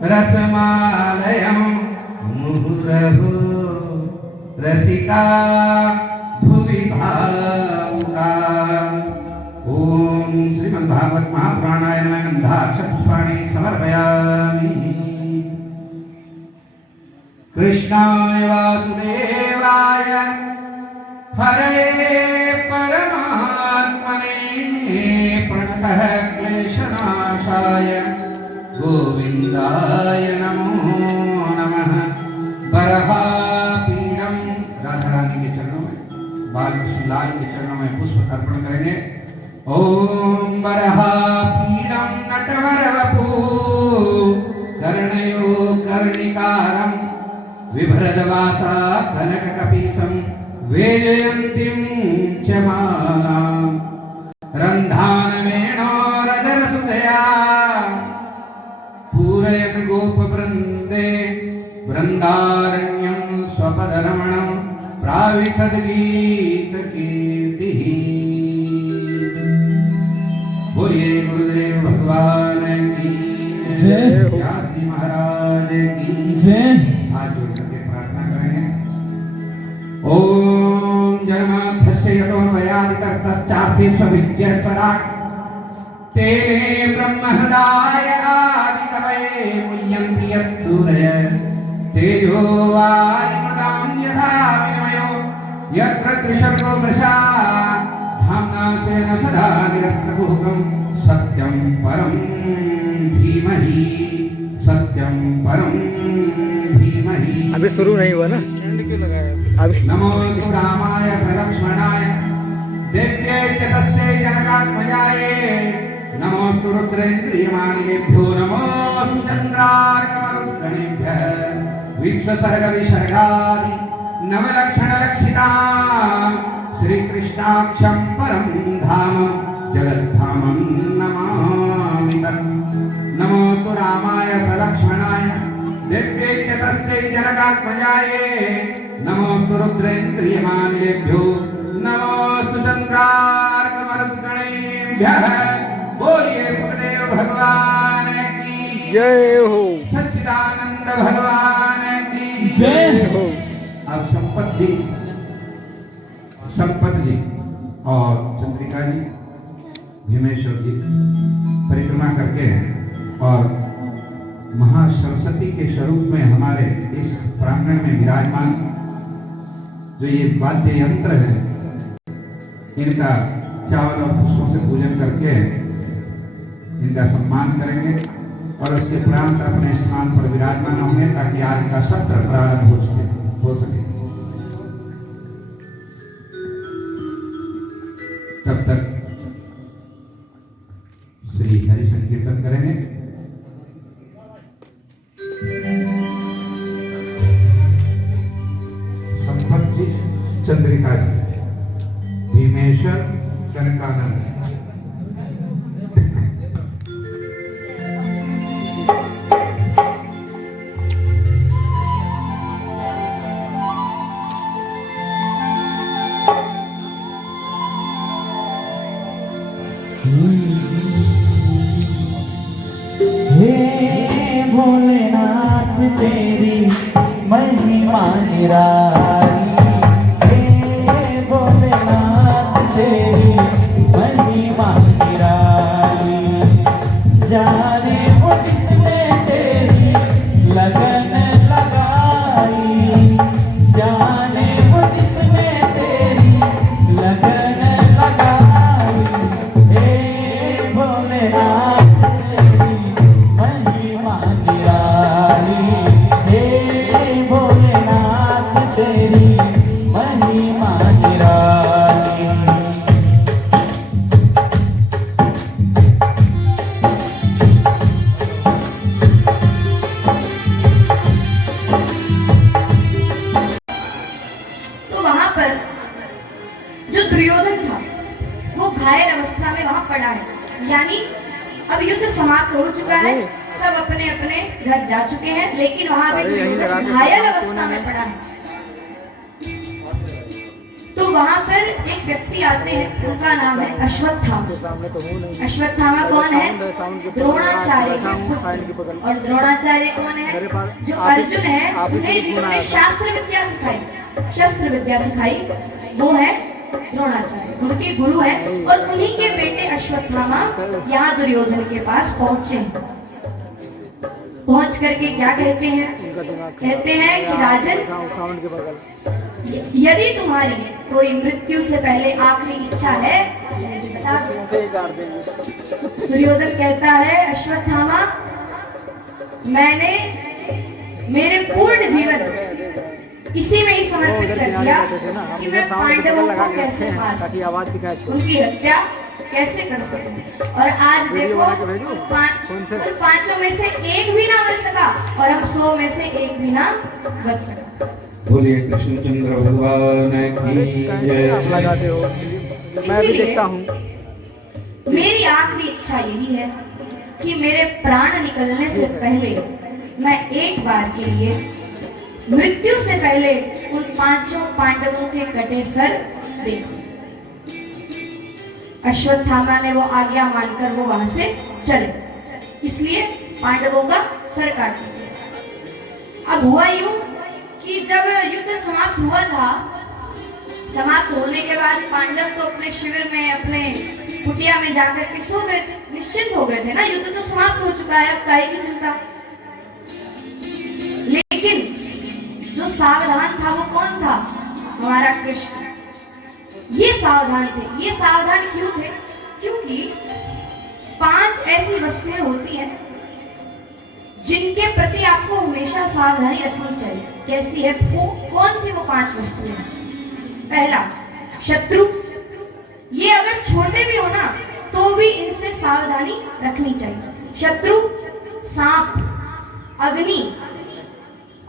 रसमालयं मुहुरहो रसिका भुवि भावुका। ओम श्रीमद्भागवत महापुराणाय नमः। गंधाक्षपुष्पाणि समर्पयामि। कृष्णाय वासुदेवाय हरे परमात्मने प्रणतः क्लेशनाशाय गोविंदाय नमो नमः। बरहापीडम राधा रानी के चरणों में, बालकृष्ण लाल के चरणों में पुष्प अर्पण करेंगे। ओम बरहापीडम नटवर वपु कर्णयो कर्णिकारं विभ्रदवासा कनककपीसं वेजयन्तीं च मालाम् रन्धानमेणोरजरसुधया पूरयन् गोपवृन्दे वृन्दारण्यं स्वपदरमणं प्राविशद्गीतकीर्तिः। बोलिए गुरुदेव भगवान की जय। व्यासजी महाराज की जय। हाथ जोड़ करके प्रार्थना करेंगे। ओम जन्माद्यस्य यतोऽन्वयादितरतश्चार्थेष्वभिज्ञस्वराट् तेने ब्रह्महृदाय आदिकवये मुह्यन्ति यत्सूरयः तेजो वारिमृदां यथा विनिमयो यत्र त्रिशर्गो मृषा धाम्ना स्वेन सदा निरस्तकुहकं सत्यं परं धीमहि। सत्यं परं धीमहि। अभी शुरू नहीं हुआ ना, स्टैंड क्यों लगाया अभी? नमो रामाय सलक्ष्मणाय देव्यै च तस्यै जनकात्मजाय नमोस्तु रुद्रेन्द्रियमानिभ्यो नमोस्तु चन्द्रार्कमरुद्गणेभ्यः विश्वसर्गविसर्गादि नवलक्षणलक्षितां श्रीकृष्णाक्षं परं धाम जगद्धामं नमामि। नमोस्तु रामाय सलक्ष्मणाय देव्यै च तस्यै जनकात्मजाय नमोस्तु रुद्रेन्द्रियमानिभ्यो नमोस्तु चन्द्रार्कमरुद्गणेभ्यः। बोलिए सुखदेव भगवान की जय हो। सच्चिदानंद भगवान की जय हो। अब संपत जी और चंद्रिका जी भीमेश्वर जी परिक्रमा करके हैं और महासरस्वती के स्वरूप में हमारे इस प्रांगण में विराजमान जो ये वाद्य यंत्र है इनका चावल और पुष्पों से पूजन करके इनका सम्मान करेंगे और उसके उपरांत अपने स्थान पर विराजमान होंगे ताकि आज का सत्र प्रारंभ हो सके। तब तक श्री हरि संकीर्तन करेंगे। संपत जी, चंद्रिका जी, भीमेश्वर, कनकानंद। हे भोलेनाथ तेरी महिमा निराली। हे भोलेनाथ तेरी महिमा निराली। जाने वो जिसने तेरी लगन लगाई। जाने वो जिसने तेरी लगन लगाई। हे भोलेनाथ तेरी महिमा निराली। हे भोलेनाथ तेरी महिमा निराली। तो वहां पर जो दुर्योधन था वो घायल अवस्था में वहां पड़ा है, यानी अब युद्ध समाप्त हो चुका है, सब अपने अपने घर जा चुके हैं, लेकिन वहां पे दुर्योधन घायल अवस्था में पड़ा है। तो तो वहां पर एक व्यक्ति आते हैं, उनका नाम है अश्वत्थामा। सामने तो हूँ नहीं। अश्वत्थामा कौन है? द्रोणाचार्य के पुत्र। और द्रोणाचार्य कौन है? जो अर्जुन है उन्हें जिन्होंने शास्त्र विद्या सिखाई, शस्त्र विद्या सिखाई, वो है द्रोणाचार्य, उनके गुरु हैं। और उन्हीं के बेटे अश्वत्थामा यहाँ दुर्योधन के पास पहुंचे। पहुंच करके क्या कहते हैं? कहते हैं कि राजन, साउंड के बगल यदि तुम्हारी कोई मृत्यु से पहले आखिरी इच्छा है तो मुझे बता दो। दुर्योधन कहता है अश्वत्थामा, मैंने मेरे पूर्ण जीवन इसी में ही समर्पित कर दिया कि मैं पांडवों को कैसे मार सकूं, उनकी हत्या कैसे कर सकूं। और आज देखो उन पांचों में से एक भी ना बच सका और हम 100 में से एक भी ना बच सका। बोलिए कृष्णचंद्र भगवान की जय। लगाते हो, मैं भी देखता हूँ। मेरी आखिरी इच्छा यही है कि मेरे प्राण निकलने से पहले मैं एक बार के लिए मृत्यु से पहले उन पांचों पांडवों के कटे सर देखूं। अश्वत्थामा ने वो आज्ञा मानकर वो वहां से चले, इसलिए पांडवों का सर काट दिया। अब हुआ यूं कि जब युद्ध समाप्त हुआ था, समाप्त होने के बाद पांडव तो अपने शिविर में, अपने कुटिया में जाकर के सो गए थे, निश्चिंत हो गए थे ना, युद्ध तो समाप्त हो चुका है, अब काहे की चिंता। लेकिन जो सावधान था वो कौन था? हमारा कृष्ण। ये सावधान थे। ये सावधान क्यों थे? क्योंकि 5 ऐसी वस्तुएं होती हैं जिनके प्रति आपको हमेशा सावधानी रखनी चाहिए। कैसी है वो? कौन सी वो 5 वस्तुएं? पहला, शत्रु। ये अगर छोड़ते भी हो ना तो भी इनसे सावधानी रखनी चाहिए। शत्रु, सांप, अग्नि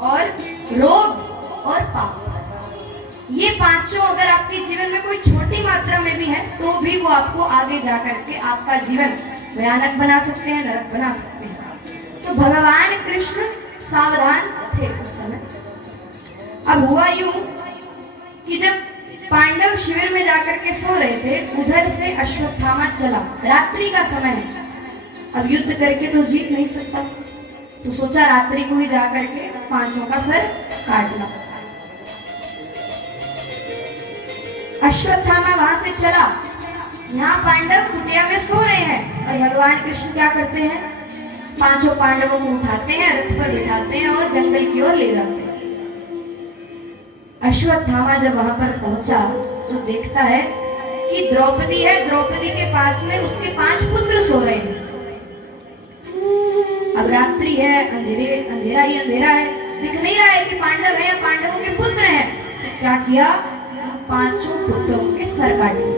और रोग और पाप। ये पांचों अगर आपके जीवन में कोई छोटी मात्रा में भी है तो भी वो आपको आगे जाकर के आपका जीवन भयानक बना सकते हैं, नरक बना सकते हैं। तो भगवान कृष्ण सावधान थे उस समय। अब हुआ यूं कि जब पांडव शिविर में जाकर के सो रहे थे, उधर से अश्वत्थामा चला। रात्रि का समय है, अब युद्ध करके तो जीत नहीं सकता, तो सोचा रात्रि को ही जाकर के पांचों का सर काटना। अश्वत्थामा वहां से चला। यहाँ पांडव कुटिया में सो रहे हैं और भगवान कृष्ण क्या करते हैं? पांचों पांडवों को उठाते हैं, रथ पर बिठाते हैं और जंगल की ओर ले जाते हैं। अश्वत्थामा जब वहां पर पहुंचा तो देखता है कि द्रौपदी है, द्रौपदी के पास में उसके 5 पुत्र सो रहे हैं। अब रात्रि है, अंधेरा ही अंधेरा है, दिख नहीं रहा है कि पांडव है या पांडवों के पुत्र हैं। तो क्या किया? 5 पुत्रों के सर काट दिए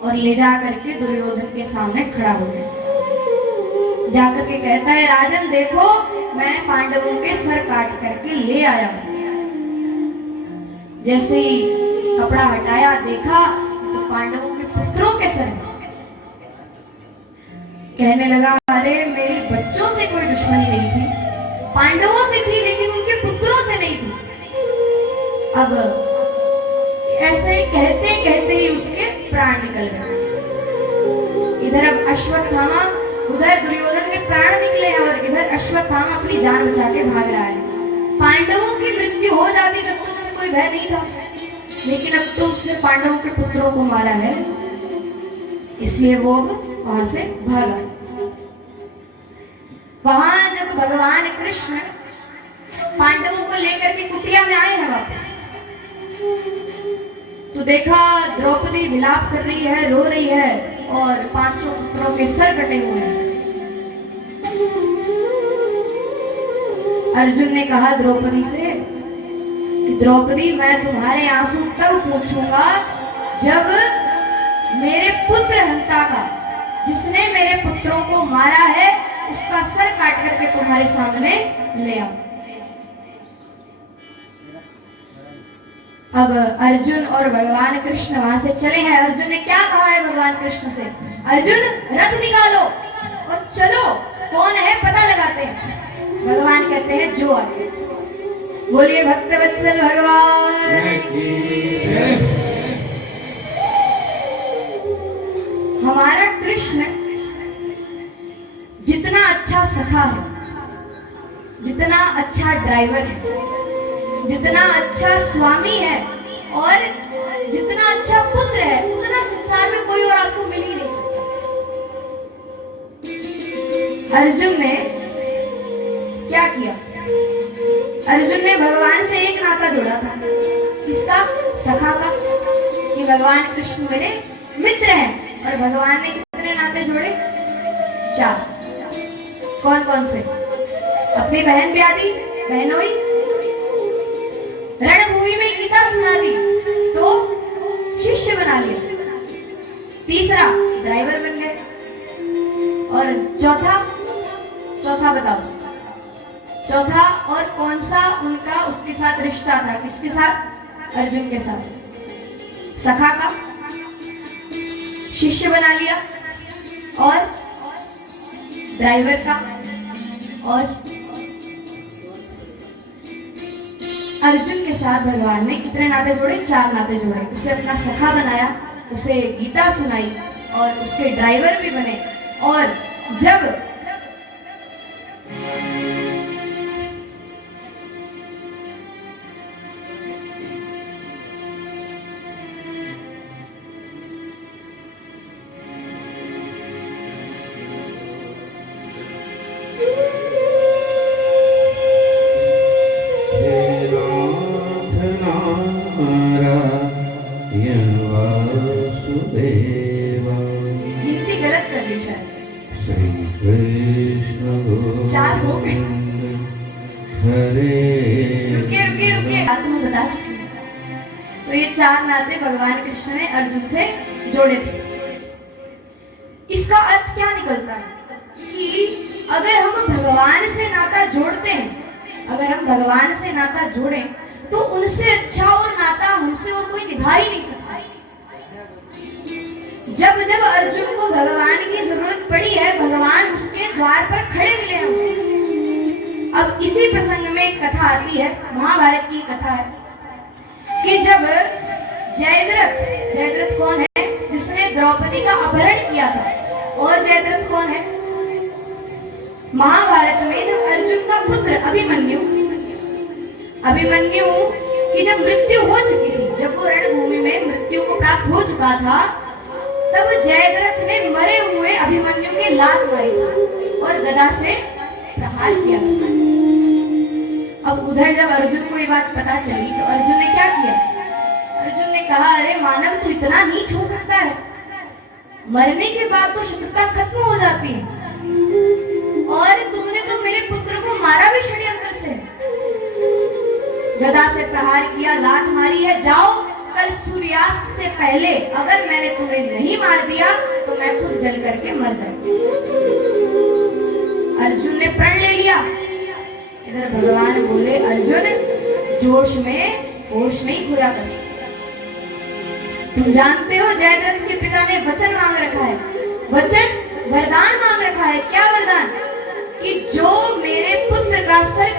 और ले जा करके दुर्योधन के सामने खड़ा हो गया। जाकर के कहता है, राजन देखो, मैं पांडवों के सर काट करके ले आया हूं। जैसे ही कपड़ा हटाया, देखा तो पांडवों के पुत्रों के सर। कहने लगा, अरे मेरी बच्चों से कोई दुश्मनी नहीं थी, पांडवों से थी लेकिन उनके पुत्रों से नहीं थी। अब ऐसे ही कहते कहते ही उसके प्राण निकल गए। इधर अब अश्वत्थामा, उधर दुर्योधन के प्राण निकले हैं और इधर अश्वत्थामा अपनी जान बचा के भाग रहा है। पांडवों की मृत्यु हो जाती तब तो उसे कोई भय नहीं था, लेकिन अब तो उसने पांडवों के पुत्रों को मारा है, इसलिए वो वहां से भागा। वहां जब भगवान कृष्ण पांडवों को लेकर के कुटिया में आए हैं वापस, तो देखा द्रौपदी विलाप कर रही है, रो रही है और 5 पुत्रों के सर कटे हुए हैं। अर्जुन ने कहा द्रौपदी से कि द्रौपदी, मैं तुम्हारे आंसू तब पूछूंगा जब मेरे पुत्र हंता का, जिसने मेरे पुत्रों को मारा है, उसका सर काट करके तुम्हारे सामने ले आऊं। अब अर्जुन और भगवान कृष्ण वहां से चले हैं। अर्जुन ने क्या कहा है भगवान कृष्ण से? अर्जुन, रथ निकालो और चलो, कौन है पता लगाते हैं। भगवान कहते हैं जो आगे। बोलिए भक्तवत्सल भगवान की। हमारा कृष्ण जितना अच्छा सखा है, जितना अच्छा ड्राइवर है, जितना अच्छा स्वामी है और जितना अच्छा पुत्र है, उतना संसार में कोई और आपको मिल ही नहीं सकता। अर्जुन ने क्या किया? अर्जुन ने भगवान से एक नाता जोड़ा था। किसका? सखा का, कि भगवान कृष्ण मेरे मित्र हैं। और भगवान ने कितने नाते जोड़े? 4। कौन कौन से? अपनी बहन ब्यादी बहनोई, रणभूमि में गीता सुना दी तो शिष्य बना लिया। तीसरा ड्राइवर बन गए। और चौथा बताओ, चौथा और कौन सा उनका उसके साथ रिश्ता था? किसके साथ? अर्जुन के साथ। सखा का, शिष्य बना लिया, और ड्राइवर का, और अर्जुन के साथ भगवान ने कितने नाते जोड़े? 4 नाते जोड़े। उसे अपना सखा बनाया, उसे गीता सुनाई और उसके ड्राइवर भी बने। और जब गिनती गलत कर दी शायद, 4 हो गए। रुकिए बात मैं बता चुकी हूँ। तो ये 4 नाते भगवान कृष्ण ने अर्जुन से जोड़े थे। इसका अर्थ क्या निकलता है कि अगर हम भगवान से नाता जोड़ते हैं, अगर हम भगवान से नाता जोड़ें तो उनसे अच्छा और नाता हमसे और कोई निभा ही नहीं सकता। जब जब अर्जुन को भगवान की जरूरत पड़ी है, भगवान उसके द्वार पर खड़े मिले हैं उसे। अब इसी प्रसंग में एक कथा आती है, महाभारत की कथा है कि जब जयद्रथ कौन है? जिसने द्रौपदी का अपहरण किया था। और जयद्रथ कौन है? महाभारत में जब अर्जुन का पुत्र अभिमन्यु की जब मृत्यु हो चुकी थी, जब वो रणभूमि में मृत्यु को प्राप्त हो चुका था, तब जयद्रथ ने मरे हुए अभिमन्यु की लात मारी थी और गदा से प्रहार किया था। अब उधर जब अर्जुन को ये बात पता चली तो अर्जुन ने क्या किया? अर्जुन ने कहा, अरे मानव तू इतना नीच हो सकता है? मरने के बाद तो शत्रुता खत्म हो जाती है, और तुमने तो मेरे पुत्र को मारा भी षड्यंत्र से। गदा से प्रहार किया, लात मारी है। जाओ, कल सूर्यास्त से पहले अगर मैंने तुम्हें नहीं मार दिया तो मैं खुद जल करके मर जाऊंगी। अर्जुन ने प्रण ले लिया। इधर भगवान बोले, अर्जुन जोश में होश नहीं खोया कर। तुम जानते हो जयद्रथ के पिता ने वचन मांग रखा है, वरदान मांग रखा है। क्या वरदान? कि जो मेरे पुत्र का सर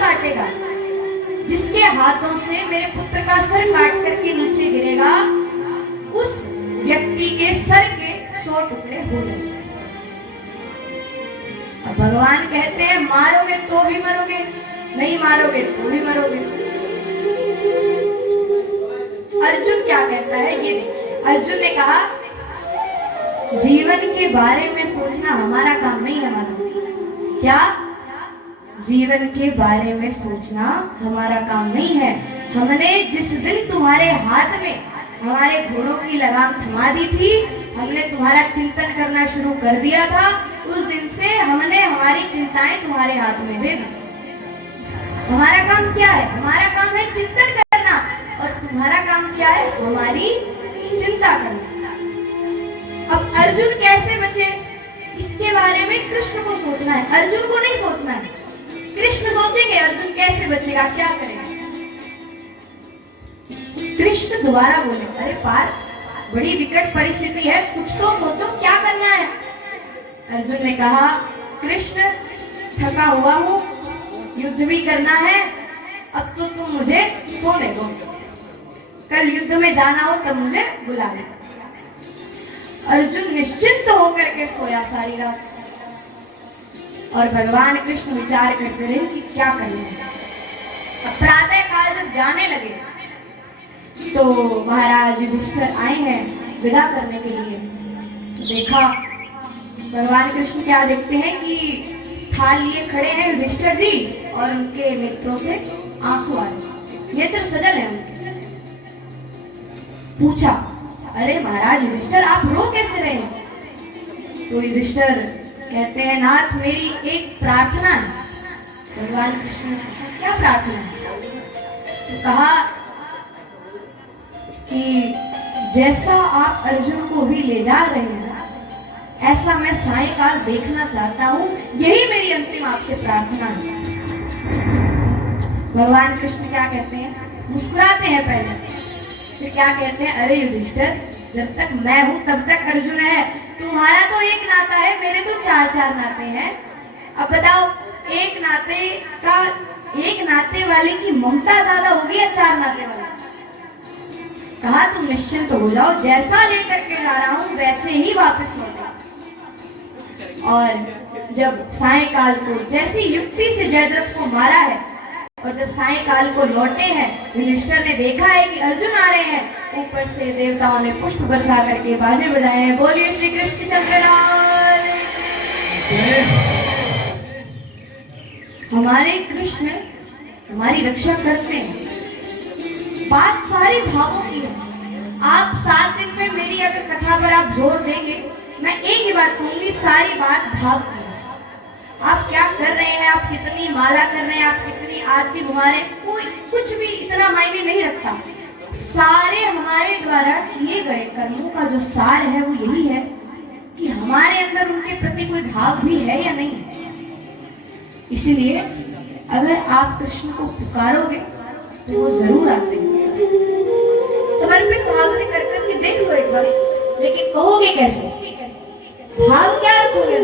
काटेगा, जिसके हाथों से मेरे पुत्र का सर काट करके नीचे गिरेगा, उस व्यक्ति के सर के 100 टुकड़े हो जाएंगे। अब भगवान कहते हैं, मारोगे तो भी मरोगे, नहीं मारोगे तो भी मरोगे। अर्जुन क्या कहता है ये देखिए। अर्जुन ने कहा, जीवन के बारे में सोचना हमारा काम नहीं है। मानो क्या? जीवन के बारे में सोचना हमारा काम नहीं है। हमने जिस दिन तुम्हारे हाथ में हमारे घोड़ों की लगाम थमा दी थी, हमने तुम्हारा चिंतन करना शुरू कर दिया था, उस दिन से हमने हमारी चिंताएं तुम्हारे हाथ में दे दी। हमारा काम क्या है? हमारा काम है चिंतन करना, और तुम्हारा काम क्या है? हमारी चिंता करना। अब अर्जुन कैसे बचे, इसके बारे में कृष्ण को सोचना है, अर्जुन को नहीं सोचना है। कृष्ण सोचेंगे अर्जुन कैसे बचेगा, क्या करेगा। कृष्ण दोबारा बोले, अरे पार्थ, बड़ी विकट परिस्थिति है, कुछ तो सोचो क्या करना है। अर्जुन ने कहा, कृष्ण थका हुआ हूँ, युद्ध भी करना है, अब तो तुम मुझे सोने दो, कल युद्ध में जाना हो तब मुझे बुला ले। अर्जुन निश्चिंत होकर के सोया सारी रात, और भगवान कृष्ण विचार करते रहे कि क्या करना है। अब प्रातः काल जब जाने लगे तो महाराज युधिष्ठिर आए हैं विदा करने के लिए। देखा भगवान कृष्ण क्या देखते हैं कि थाल लिए खड़े हैं युधिष्ठिर जी, और उनके नेत्रों से आंसू आ रहे, नेत्र सजल है उनके। पूछा, अरे महाराज युधिष्ठिर आप रो कैसे रहे? तो युधिष्ठिर कहते हैं, नाथ मेरी एक प्रार्थना है। भगवान कृष्ण ने पूछा, क्या प्रार्थना है? तो कहा कि जैसा आप अर्जुन को भी ले जा रहे हैं ऐसा मैं सायंकाल देखना चाहता हूँ, यही मेरी अंतिम आपसे प्रार्थना है। भगवान कृष्ण क्या कहते हैं? मुस्कुराते हैं पहले, फिर क्या कहते हैं, अरे युधिष्ठिर जब तक मैं हूं तब तक अर्जुन है, तुम्हारा तो एक नाता है, मेरे तो चार चार नाते हैं। अब बताओ एक नाते वाले की ममता ज्यादा होगी या चार नाते वाले? कहा तुम निश्चिंत हो जाओ, जैसा लेकर के जा रहा हूं वैसे ही वापस लौटा। और जब सायंकाल को जैसी युक्ति से जयद्रथ को मारा है, और जब सायंकाल को लौटे हैं, युधिष्ठिर ने देखा है कि अर्जुन आ रहे हैं, ऊपर से देवताओं ने पुष्प बरसा करके बाजे बजाए हैं। बोलिए श्री कृष्ण चंद्रलाल। हमारे कृष्ण हमारी रक्षा करते हैं। बात सारी भावों की है। आप 7 दिन में मेरी अगर कथा पर आप जोर देंगे, मैं एक ही बात कहूंगी, सारी बात भाव की है। आप क्या कर रहे हैं, आप कितनी माला कर रहे हैं, आप कितनी आरती घुमा रहे हैं, कोई कुछ भी इतना मायने नहीं रखता। सारे हमारे द्वारा किए गए कर्मों का जो सार है वो यही है कि हमारे अंदर उनके प्रति कोई भाव भी है या नहीं है। इसीलिए अगर आप कृष्ण को पुकारोगे तो वो जरूर आते हैं। समर्पित भाव से कर करके देख लो एक बार, लेकिन कहोगे कैसे? भाव क्या रखोगे?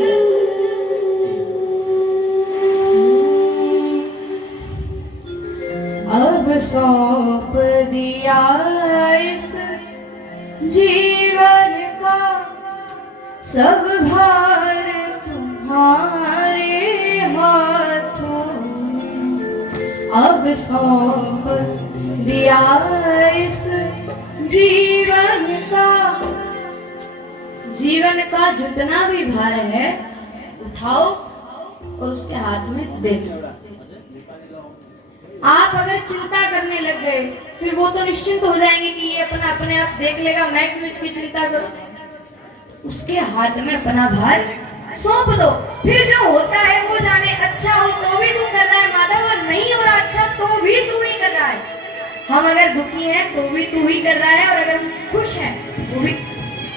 अब सौंप दिया इस जीवन का सब भार तुम्हारे हाथों। अब सौंप दिया इस जीवन का जितना भी भार है उठाओ और उसके हाथ में दे दो। आप अगर चिंता करने लग गए फिर वो तो निश्चिंत हो जाएंगे कि ये अपने आप देख लेगा, मैं क्यों इसकी चिंता करूं। उसके हाथ में अपना भार सौंप दो, फिर जो होता है वो जाने। अच्छा हो तो भी तू कर रहा है माधव, और नहीं हो रहा अच्छा तो भी तू ही कर रहा है। हम अगर दुखी हैं तो भी तू ही कर रहा है, और अगर खुश हैं तो भी।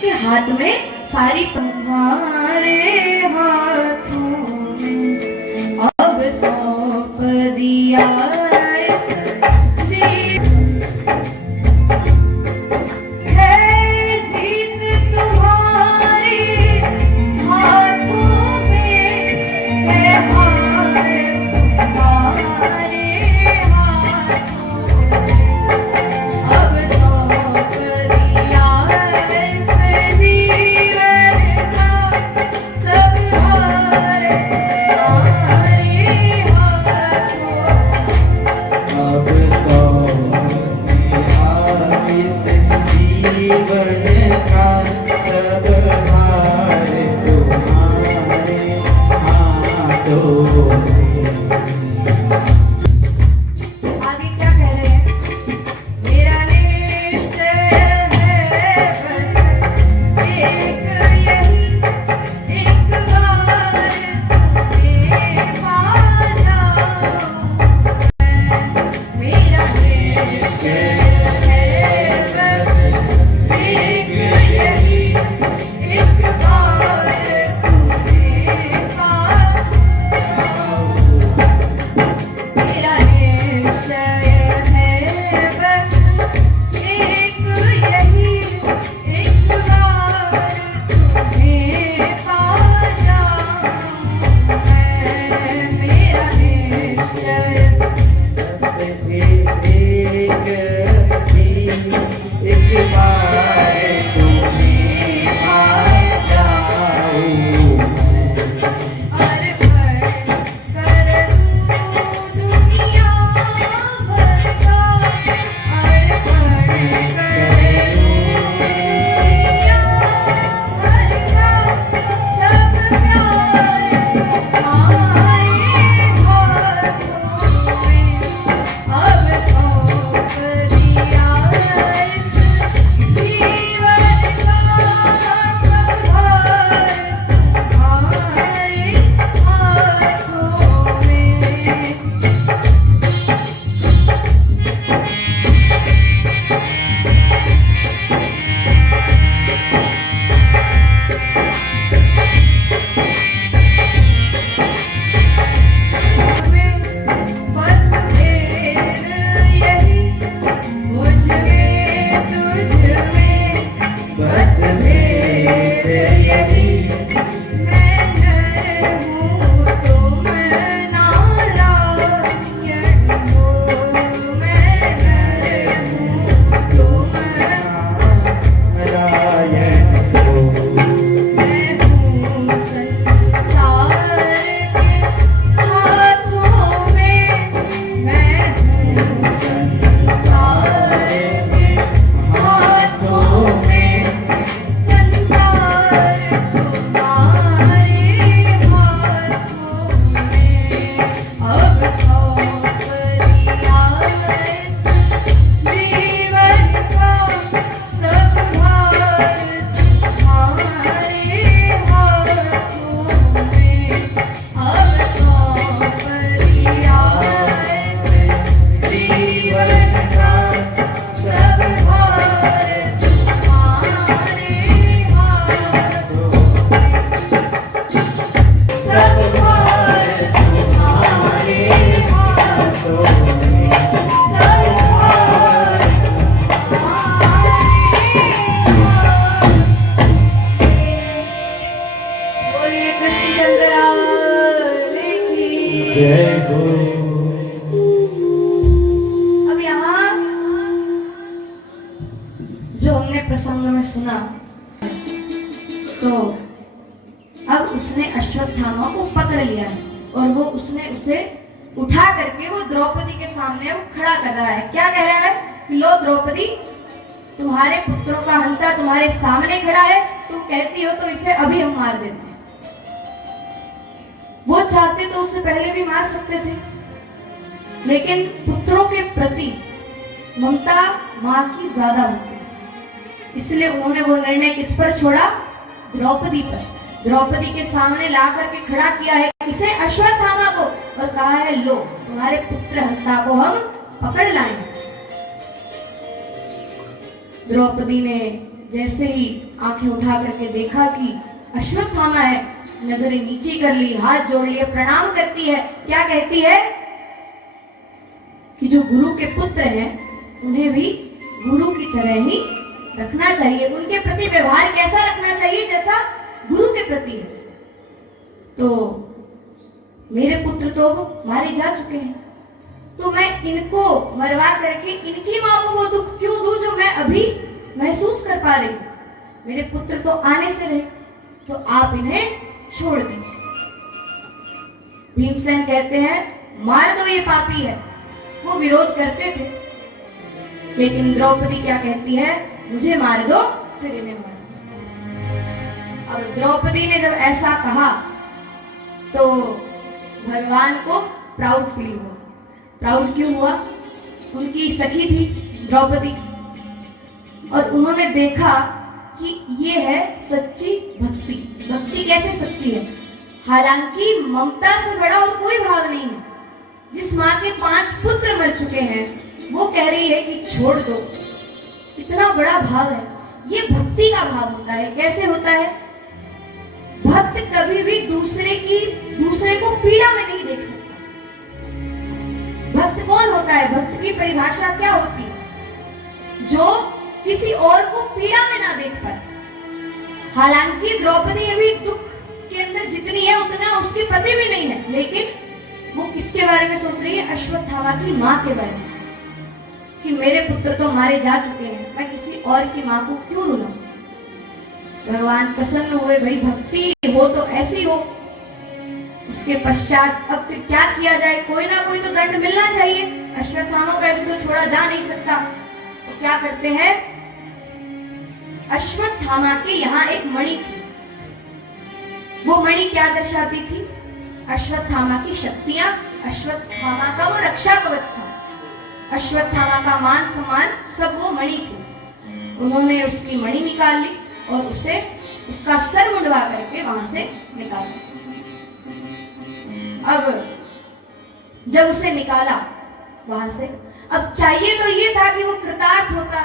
के हाथ में सारी तुम्हारे हाथों में अब सौंप दिया कृष्णचंद्र लाल की जय हो। अब यहाँ जो हमने प्रसंग में सुना, तो अब उसने अश्वत्थामा को पकड़ लिया है और वो उसने उसे उठा करके वो द्रौपदी के सामने वो खड़ा कर रहा है। क्या कह रहा है कि लो द्रौपदी, तुम्हारे पुत्रों का हंसा तुम्हारे सामने खड़ा है, तुम कहती हो तो इसे अभी हम मार देते हैं। वो चाहते तो उसे पहले भी मार सकते थे, लेकिन पुत्रों के प्रति ममता मां की ज्यादा होती है, इसलिए उन्होंने वो निर्णय किस पर छोड़ा? द्रौपदी पर। द्रौपदी के सामने ला करके खड़ा किया है किसे? अश्वत्थामा को, और कहा है लो तुम्हारे पुत्र हंता को हम पकड़ लाएंगे। द्रौपदी ने जैसे ही आंखें उठा करके देखा कि अश्वत्थामा है, नजरें नीचे कर ली, हाथ जोड़ लिए, प्रणाम करती है। क्या कहती है कि जो गुरु के पुत्र हैं उन्हें भी गुरु की तरह ही रखना चाहिए, उनके प्रति व्यवहार कैसा रखना चाहिए? जैसा गुरु के प्रति है। तो मेरे पुत्र तो मारे जा चुके हैं, तो मैं इनको मरवा करके इनकी मां को वो दुख क्यों दूं जो मैं अभी महसूस कर पा रही हूं? मेरे पुत्र तो आने से रहे, तो आप इन्हें छोड़ दीजिए। भीमसेन कहते हैं मार दो, ये पापी है। वो विरोध करते थे, लेकिन द्रौपदी क्या कहती है? मुझे मार दो, फिर इन्हें मार दो। अब द्रौपदी ने जब ऐसा कहा तो भगवान को प्राउड फील हुआ। प्राउड क्यों हुआ? उनकी सखी थी द्रौपदी, और उन्होंने देखा कि ये है सच्ची भक्ति। भक्ति कैसे सच्ची है? हालांकि ममता से बड़ा और कोई भाव नहीं है। जिस माँ के 5 पुत्र मर चुके हैं, वो कह रही है कि छोड़ दो, इतना बड़ा भाव है। ये भक्ति का भाव होता है। कैसे होता है? भक्त कभी भी दूसरे को पीड़ा में नहीं देख सकता। भक्त कौन होता है? भक्त की परिभाषा क्या होती है? जो किसी और को पीड़ा में ना देख पाए। हालांकि द्रौपदी अभी दुख के अंदर जितनी है उतना उसके पति भी नहीं है, लेकिन वो किसके बारे में सोच रही है? अश्वत्थामा की मां के बारे में, कि मेरे पुत्र तो मारे जा चुके हैं, मैं किसी और की मां को क्यों रुलाऊं? भगवान प्रसन्न हुए, भाई भक्ति हो तो ऐसी हो। उसके पश्चात अब फिर क्या किया जाए? कोई ना कोई तो दंड मिलना चाहिए। अश्वत्थामा को ऐसे तो छोड़ा जा नहीं सकता। तो क्या करते हैं? अश्वत्थामा के यहाँ एक मणि थी। वो मणि क्या दर्शाती थी? अश्वत्थामा की शक्तियां, अश्वत्थामा का वो रक्षा कवच था, अश्वत्थामा का मान सम्मान सब वो मणि थी। उन्होंने उसकी मणि निकाल ली और उसे उसका सर मुंडवा करके वहां से निकाल दिया। अब जब उसे निकाला वहां से, अब चाहिए तो ये था कि वो कृतार्थ होता,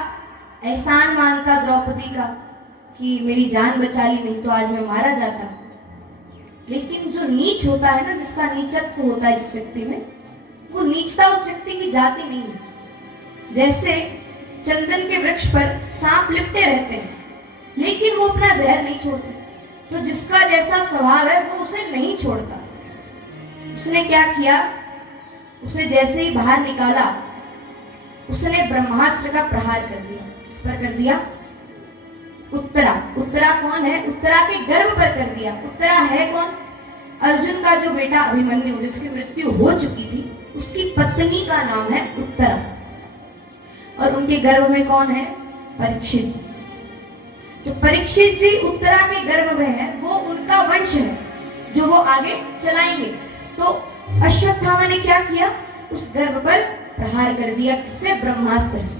एहसान मानता द्रौपदी का कि मेरी जान बचा ली, नहीं तो आज मैं मारा जाता। लेकिन जो नीच होता है ना, जिसका नीचत्व होता है जिस व्यक्ति में, वो नीचता उस व्यक्ति की जाति नहीं है। जैसे चंदन के वृक्ष पर सांप लिपटे रहते हैं, लेकिन वो अपना जहर नहीं छोड़ते, तो जिसका जैसा स्वभाव है वो उसे नहीं छोड़ता। उसने क्या किया? उसे जैसे ही बाहर निकाला, उसने ब्रह्मास्त्र का प्रहार कर दिया। किस पर कर दिया? उत्तरा। उत्तरा कौन है? उत्तरा के गर्भ पर कर दिया। उत्तरा है कौन? अर्जुन का जो बेटा अभिमन्यु, जिसकी मृत्यु हो चुकी थी, उसकी पत्नी का नाम है उत्तरा। और उनके गर्भ में कौन है? परीक्षित जी। तो परीक्षित जी उत्तरा के गर्भ में है, वो उनका वंश है जो वो आगे चलाएंगे। तो अश्वत्थामा ने क्या किया? उस गर्भ पर प्रहार कर दिया। किससे? ब्रह्मास्त्र से।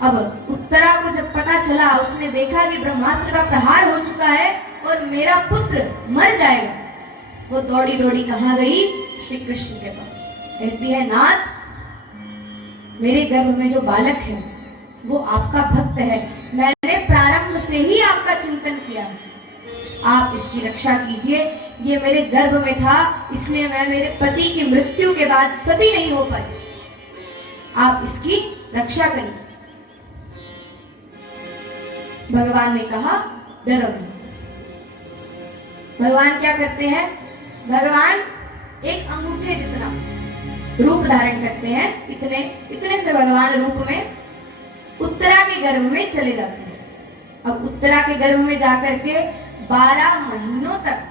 अब उत्तरा को जब पता चला, उसने देखा कि ब्रह्मास्त्र का प्रहार हो चुका है और मेरा पुत्र मर जाएगा, वो दौड़ी दौड़ी कहां गई? श्री कृष्ण के पास। कहती है, नाथ, मेरे गर्भ में जो बालक है वो आपका भक्त है, मैंने प्रारंभ से ही आपका चिंतन किया है, आप इसकी रक्षा कीजिए। ये मेरे गर्भ में था, इसलिए मैं मेरे पति की मृत्यु के बाद सती नहीं हो पाई, आप इसकी रक्षा करिए। भगवान ने कहा, डरो नहीं। भगवान क्या करते हैं? भगवान एक अंगूठे जितना रूप धारण करते हैं, इतने से भगवान रूप में उत्तरा के गर्भ में चले जाते हैं। अब उत्तरा के गर्भ में जाकर के 12 महीनों तक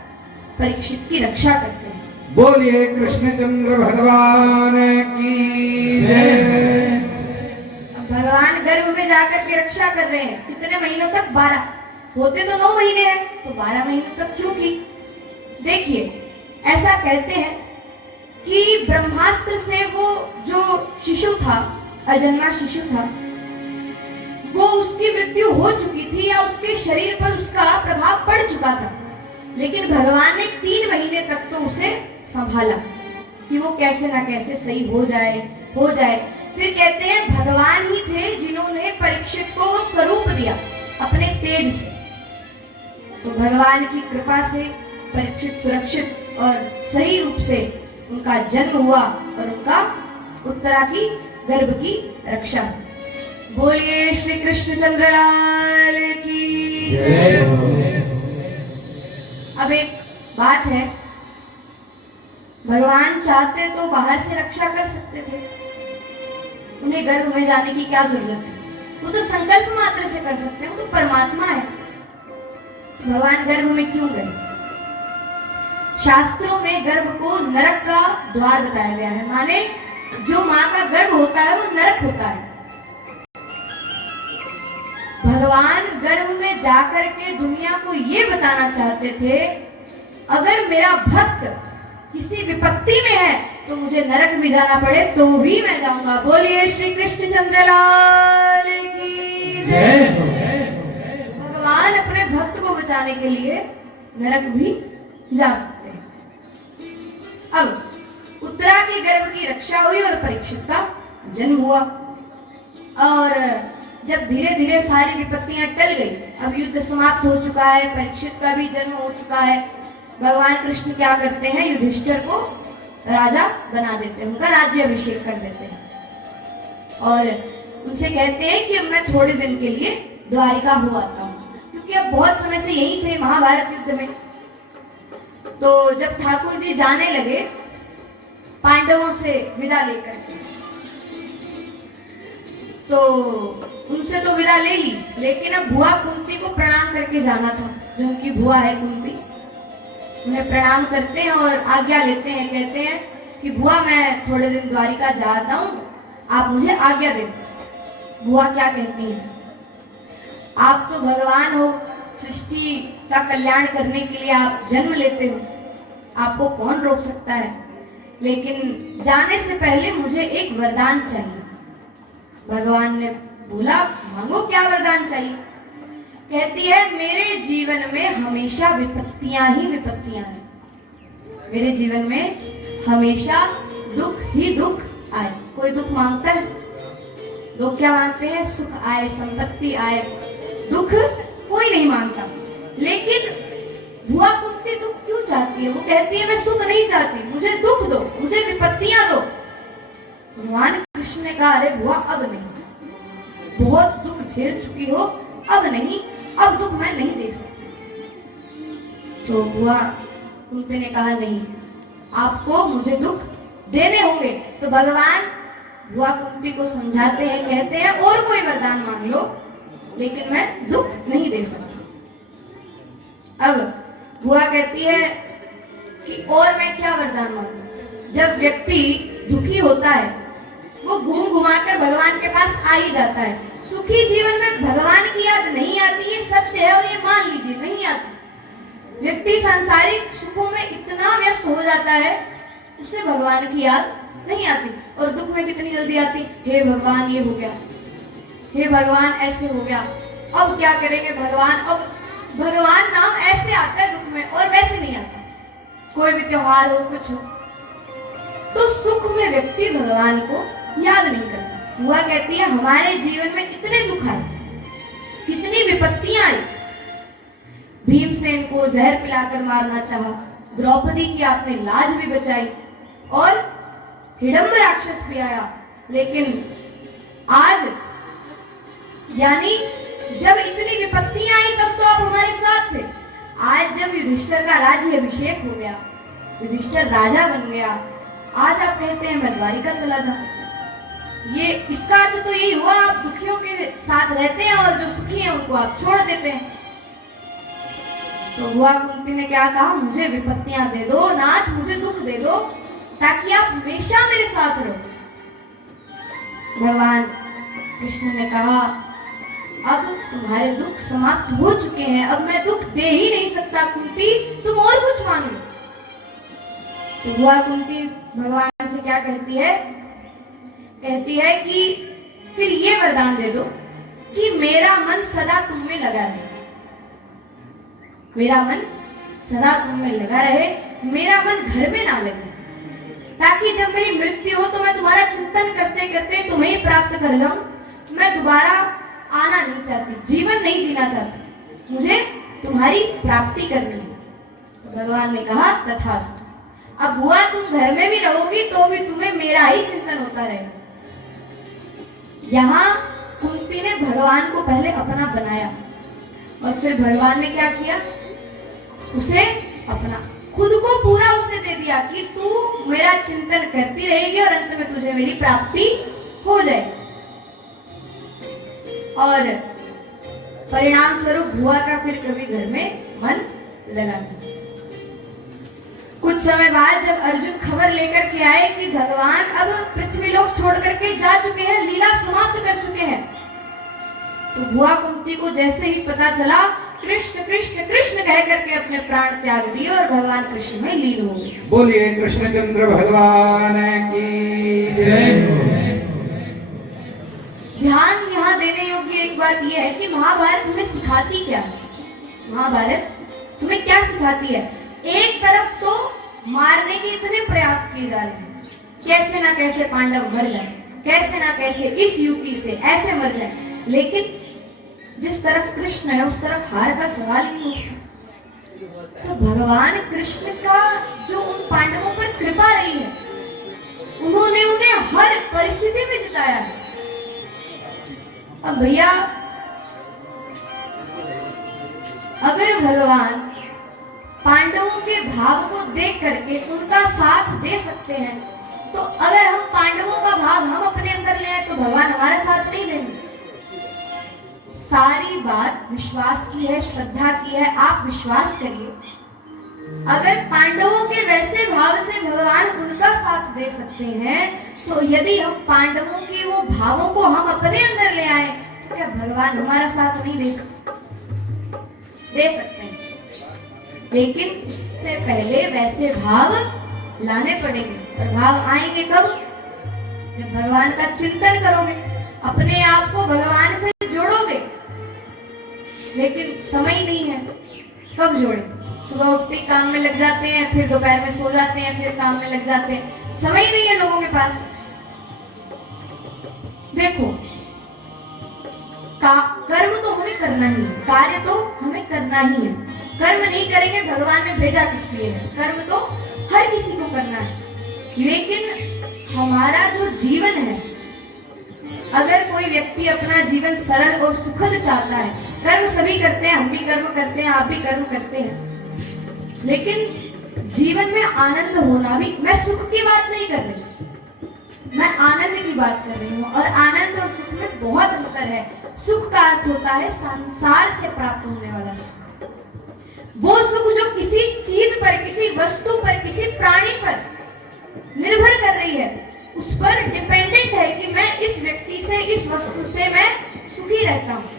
परीक्षित की रक्षा करते हैं। बोलिए कृष्णचंद्र भगवान की जय। भगवान गर्भ में जाकर के रक्षा कर रहे हैं। कितने महीनों तक? 12। होते तो 9 महीने हैं, तो 12 महीनों तक क्यों की? देखिए, ऐसा कहते हैं कि ब्रह्मास्त्र से वो जो शिशु था, अजन्मा शिशु था, वो उसकी मृत्यु हो चुकी थी या उसके शरीर पर उसका प्रभाव पड़ चुका था, लेकिन भगवान ने 3 महीने तक तो उसे संभाला कि वो कैसे ना कैसे सही हो जाए। फिर कहते हैं भगवान ही थे जिन्होंने परीक्षित को स्वरूप दिया अपने तेज से। तो भगवान की कृपा से परीक्षित सुरक्षित और सही रूप से उनका जन्म हुआ और उनका उत्तरा की गर्भ की रक्षा। बोलिए श्री कृष्णचंद्र लाल की जय। अब एक बात है, भगवान चाहते तो बाहर से रक्षा कर सकते थे, उन्हें गर्भ में जाने की क्या जरूरत है? वो तो संकल्प मात्र से कर सकते हैं, वो तो परमात्मा है। तो भगवान गर्भ में क्यों गए? शास्त्रों में गर्भ को नरक का द्वार बताया गया है, माने जो माँ का गर्भ होता है वो नरक होता है। भगवान गर्भ में जाकर के दुनिया को ये बताना चाहते थे, अगर मेरा भक्त किसी विपत्ति में है तो मुझे नरक में जाना पड़े तो भी मैं जाऊंगा। बोलिए श्री कृष्णचंद्र लाल की जय। भगवान अपने भक्त को बचाने के लिए नरक भी जा सकते हैं। अब उत्तरा के गर्भ की रक्षा हुई और परीक्षित का जन्म हुआ, और जब धीरे धीरे सारी विपत्तियां टल गई, अब युद्ध समाप्त हो चुका है, परीक्षित का भी जन्म हो चुका है, भगवान कृष्ण क्या करते हैं? युधिष्ठिर को राजा बना देते हैं, उनका राज्य अभिषेक कर देते हैं और उनसे कहते हैं कि मैं थोड़े दिन के लिए द्वारिका हो आता हूँ, क्योंकि अब बहुत समय से यही थे महाभारत युद्ध में। तो जब ठाकुर जी जाने लगे पांडवों से विदा लेकर, तो उनसे तो विदा ले ली, लेकिन अब बुआ कुंती को प्रणाम करके जाना था। जो उनकी बुआ है कुंती, उन्हें प्रणाम करते हैं और आज्ञा लेते हैं, कहते हैं कि बुआ मैं थोड़े दिन द्वारिका जाता हूँ, आप मुझे आज्ञा दे दो। बुआ क्या कहती है? आप तो भगवान हो, सृष्टि का कल्याण करने के लिए आप जन्म लेते हो, आपको कौन रोक सकता है, लेकिन जाने से पहले मुझे एक वरदान चाहिए। भगवान ने बोला, मांगो, क्या वरदान चाहिए? कहती है, मेरे जीवन में हमेशा विपत्तियां ही विपत्तियां हैं, मेरे जीवन में हमेशा दुख ही दुख आए। कोई दुख मांगता है? लोग क्या मांगते हैं? सुख आए, संपत्ति आए, दुख कोई नहीं मांगता। लेकिन बुआ कुंती दुख क्यों चाहती है? वो कहती है मैं सुख नहीं चाहती, मुझे दुख दो, मुझे विपत्तियां दो। भगवान कृष्ण ने कहा, अरे बुआ अब नहीं, बहुत दुख झेल चुकी हो, अब नहीं, अब दुख मैं नहीं दे सकती। तो बुआ कुंती ने कहा, नहीं, आपको मुझे दुख देने होंगे। तो भगवान बुआ कुंती को समझाते हैं, कहते हैं और कोई वरदान मांग लो, लेकिन मैं दुख नहीं दे सकती। अब बुआ कहती है कि और मैं क्या वरदान मांगू? जब व्यक्ति दुखी होता है वो घूम घुमाकर भगवान के पास आ ही जाता है। सुखी जीवन में भगवान की याद नहीं आती, ये सत्य है और ये मान लीजिए, नहीं आती। व्यक्ति सांसारिक सुखों में इतना व्यस्त हो जाता है, उसे भगवान की याद नहीं आती। और दुख में कितनी जल्दी आती, हे भगवान ये हो गया, हे भगवान ऐसे हो गया, अब क्या करेंगे भगवान। अब भगवान नाम ऐसे आता है दुख में और वैसे नहीं आता। कोई भी त्योहार हो, कुछ हो, तो सुख में व्यक्ति भगवान को याद नहीं करता। हुआ कहती है, हमारे जीवन में कितने दुख आए, कितनी विपत्तियां आई। भीमसेन को जहर पिलाकर मारना चाहा, द्रौपदी की आपने लाज भी बचाई, और हिडंब राक्षस भी आया। लेकिन आज यानी जब इतनी विपत्तियां आई तब तो आप हमारे साथ थे, आज जब युधिष्ठिर का राज्य अभिषेक हो गया, युधिष्ठिर राजा बन गया, आज आप कहते हैं मैं द्वारिका चला जाऊं। ये इसका अर्थ तो यही हुआ आप दुखियों के साथ रहते हैं और जो सुखी हैं उनको आप छोड़ देते हैं। तो बुआ कुंती ने क्या कहा, मुझे विपत्तियां दे दो नाथ, मुझे दुख दे दो ताकि आप हमेशा मेरे साथ रहो। भगवान कृष्ण ने कहा, अब तुम्हारे दुख समाप्त हो चुके हैं, अब मैं दुख दे ही नहीं सकता कुंती, तुम और कुछ मांगो। तो बुआ कुंती भगवान से क्या कहती है, कहती है कि फिर ये वरदान दे दो कि मेरा मन सदा तुम में लगा रहे, मेरा मन सदा तुम में लगा रहे, मेरा मन घर में ना लगे, ताकि जब मेरी मृत्यु हो तो मैं तुम्हारा चिंतन करते करते तुम्हें ही प्राप्त कर लूं। मैं दोबारा आना नहीं चाहती, जीवन नहीं जीना चाहती, मुझे तुम्हारी प्राप्ति करनी है। तो भगवान ने कहा तथास्तु। अब बुआ तुम घर में भी रहोगी तो भी तुम्हें मेरा ही चिंतन होता रहेगा। यहाँ कुंती ने भगवान को पहले अपना बनाया और फिर भगवान ने क्या किया, उसे अपना खुद को पूरा उसे दे दिया कि तू मेरा चिंतन करती रहेगी और अंत में तुझे मेरी प्राप्ति हो जाएगी। और परिणाम स्वरूप बुआ का फिर कभी घर में मन लगा नहीं। कुछ समय बाद जब अर्जुन खबर लेकर के आए कि भगवान अब पृथ्वी लोक छोड़ करके जा चुके हैं, लीला समाप्त कर चुके हैं, तो बुआ कुंती को जैसे ही पता चला, कृष्ण कृष्ण कृष्ण कह करके अपने प्राण त्याग दिए और भगवान कृष्ण में लीन हो गए। बोलिए कृष्णचंद्र भगवान की जय। ध्यान यहाँ देने योग्य एक बात यह है कि महाभारत हमें सिखाती क्या है, महाभारत तुम्हें क्या सिखाती है। एक तरफ तो मारने के इतने प्रयास किए जा रहे हैं, कैसे ना कैसे पांडव मर जाए, कैसे ना कैसे इस युवती से ऐसे मर जाए, लेकिन जिस तरफ कृष्ण है उस तरफ हार का सवाल ही नहीं उठता। तो भगवान कृष्ण का जो उन पांडवों पर कृपा रही है, उन्होंने उन्हें हर परिस्थिति में जिताया है। अब भैया अगर भगवान पांडवों के भाव को देख करके उनका साथ दे सकते हैं, तो अगर हम पांडवों का भाव हम अपने अंदर ले आए तो भगवान हमारा साथ नहीं देंगे। सारी बात विश्वास की है, श्रद्धा की है। आप विश्वास करिए, अगर पांडवों के वैसे भाव से भगवान उनका साथ दे सकते हैं, तो यदि हम पांडवों के वो भावों को हम अपने अंदर ले आए तो क्या भगवान हमारा साथ नहीं दे सकते? दे सकते हैं, लेकिन उससे पहले वैसे भाव लाने पड़ेंगे। और भाव आएंगे कब? जब भगवान का चिंतन करोगे, अपने आप को भगवान से जोड़ोगे। लेकिन समय नहीं है, कब जोड़े? सुबह उठते काम में लग जाते हैं, फिर दोपहर में सो जाते हैं, फिर काम में लग जाते हैं, समय नहीं है लोगों के पास। देखो, कर्म तो हमें करना ही है, कार्य तो हमें करना ही है। कर्म नहीं करेंगे, भगवान ने भेजा किस लिए है? कर्म तो हर किसी को करना है। लेकिन हमारा जो जीवन है, अगर कोई व्यक्ति अपना जीवन सरल और सुखद चाहता है, कर्म सभी करते हैं, हम भी कर्म करते हैं, आप भी कर्म करते हैं, लेकिन जीवन में आनंद होना भी, मैं सुख की बात नहीं कर रही, मैं आनंद की बात कर रही हूँ। और आनंद और सुख में बहुत अंतर है। सुख का अर्थ होता है संसार से प्राप्त होने वाला सुख, वो सुख जो किसी चीज पर, किसी वस्तु पर, किसी प्राणी पर निर्भर कर रही है, उस पर डिपेंडेंट है कि मैं इस व्यक्ति से, इस वस्तु से मैं सुखी रहता हूँ।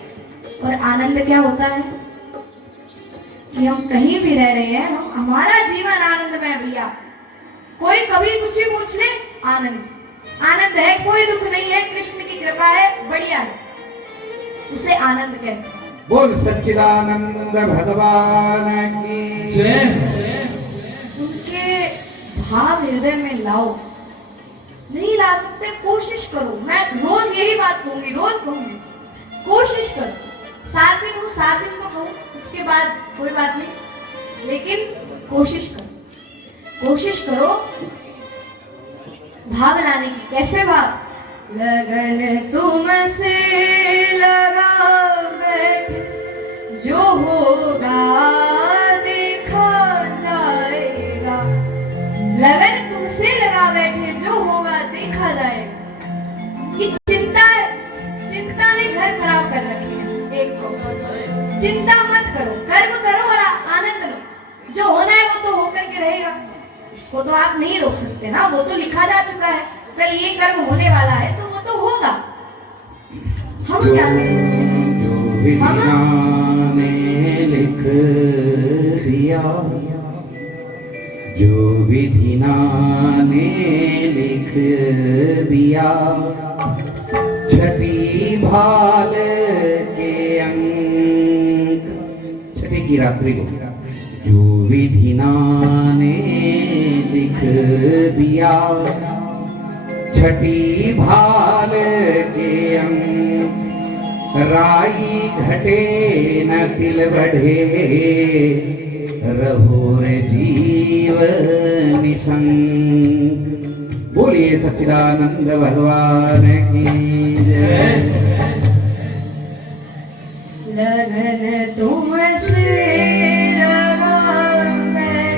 और आनंद क्या होता है कि हम कहीं भी रह रहे हैं, हमारा जीवन आनंद में। भैया कोई कभी कुछ ही पूछ ले, आनंद आनंद है, कोई दुख नहीं है, कृष्ण की कृपा है, बढ़िया है, उसे आनंद कहते हैं। बोल सच्चिदानंद भगवान की जय। उनके भाव हृदय में लाओ, नहीं ला सकते कोशिश करो। मैं रोज यही बात कहूंगी, रोज कहूंगी, कोशिश करो। 7 दिन हूँ, 7 दिन तो कहूँ, उसके बाद कोई बात नहीं, लेकिन कोशिश करो, कोशिश करो भाव लाने की। कैसे भाव? लगन तुमसे लगा बैठे, जो होगा जो होना है वो तो होकर के रहेगा, उसको तो आप नहीं रोक सकते ना, वो तो लिखा जा चुका है, कल ये कर्म होने वाला है तो वो तो होगा। हम क्या कर सकते हैं? जो विधि ने लिख दिया, जो विधि ने लिख दिया, छठी भाल के अंक, छठी की रात्रि को जो विधि ने लिख दिया, छठी भाल के अंक, राई घटे न तिल बढ़े, रहो रे जीव निसंग। बोलिए सच्चिदानंद भगवान की जय। लगन तुमसे लगा मैं,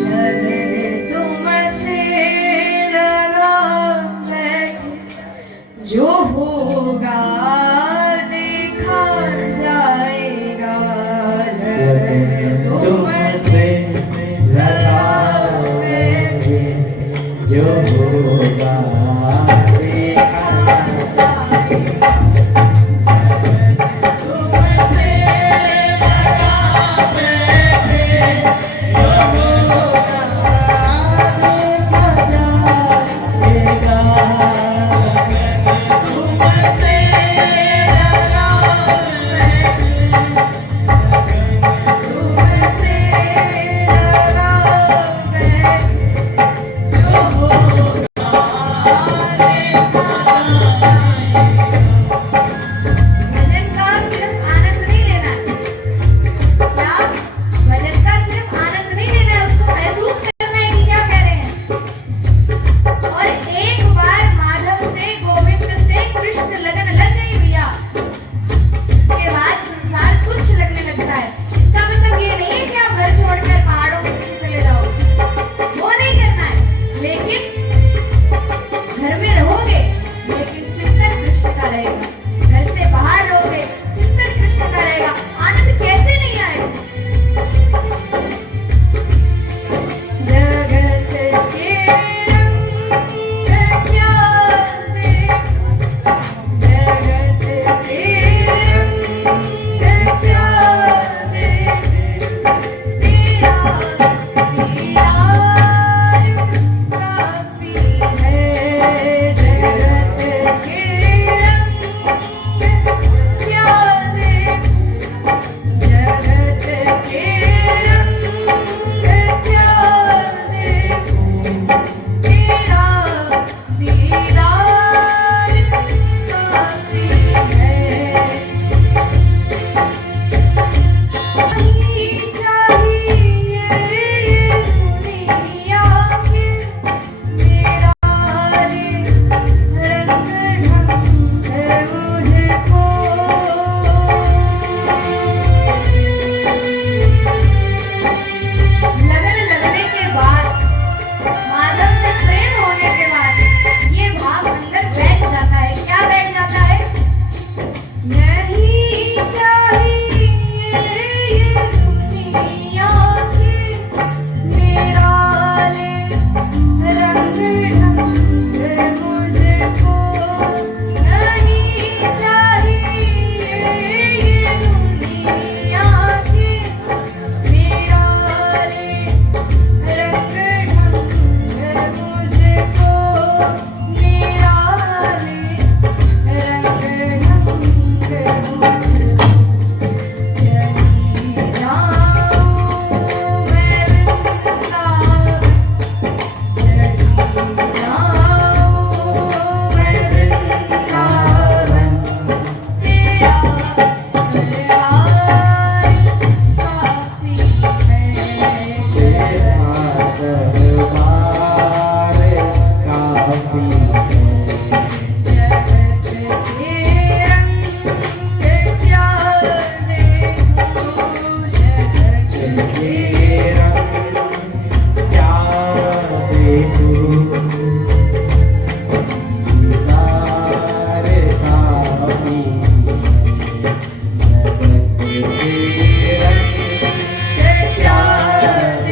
लगन तुमसे लगा मैं, जो होगा देखा जाएगा। लगन तुमसे लगा जो होगा देखा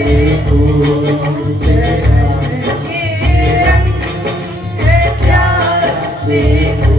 देखो जगत के रंग प्यार देखो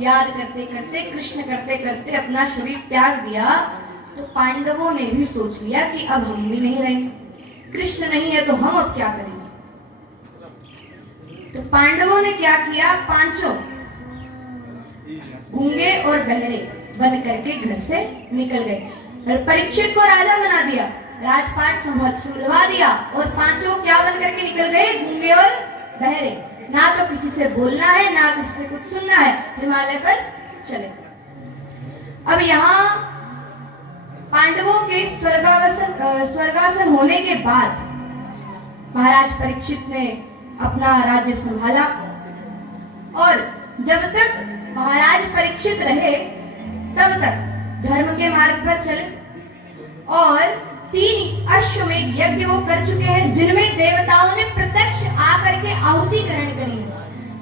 याद करते करते कृष्ण करते करते अपना शरीर त्याग दिया, तो पांडवों ने भी सोच लिया कि अब हम भी नहीं रहेंगे, कृष्ण नहीं है तो हम अब क्या करेंगे। तो पांडवों ने क्या किया, पांचों गूंगे और बहरे बन करके घर से निकल गए और परीक्षित को राजा बना दिया, राजपाट संभलवा दिया और पांचों क्या बन करके निकल गए, गूंगे और बहरे। ना तो किसी से बोलना है ना किसी से कुछ सुनना है, हिमालय पर चले। अब यहाँ पांडवों के स्वर्गासन होने के बाद महाराज परीक्षित ने अपना राज्य संभाला और जब तक महाराज परीक्षित रहे तब तक धर्म के मार्ग पर चले और 3 अश्वमेध यज्ञ वो कर चुके हैं जिनमें देवताओं ने प्रत्यक्ष आकर के आहुति ग्रहण करी है।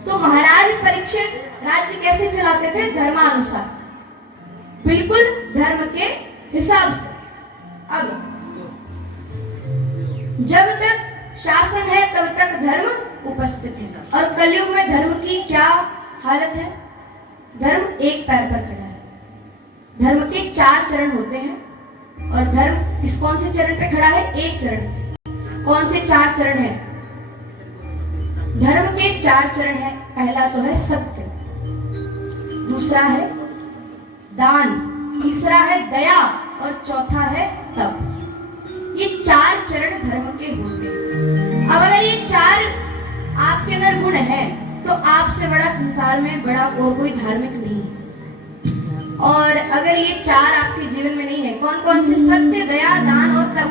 तो महाराज परीक्षित राज्य कैसे चलाते थे, धर्मानुसार, बिल्कुल धर्म के हिसाब से। अब जब तक शासन है तब तक धर्म उपस्थित है। और कलयुग में धर्म की क्या हालत है? धर्म एक पैर पर खड़ा है। धर्म के 4 चरण होते हैं और धर्म इस कौन से चरण पे खड़ा है? एक चरण। कौन से 4 चरण है? धर्म के 4 चरण है। पहला तो है सत्य, दूसरा है दान, तीसरा है दया और चौथा है तप। ये 4 चरण धर्म के होते हैं। अब अगर ये 4 आपके अंदर गुण है तो आपसे बड़ा संसार में बड़ा और कोई धार्मिक नहीं है। और अगर ये 4 आपके जीवन में नहीं है, कौन कौन से? सत्य, दया, दान और तप।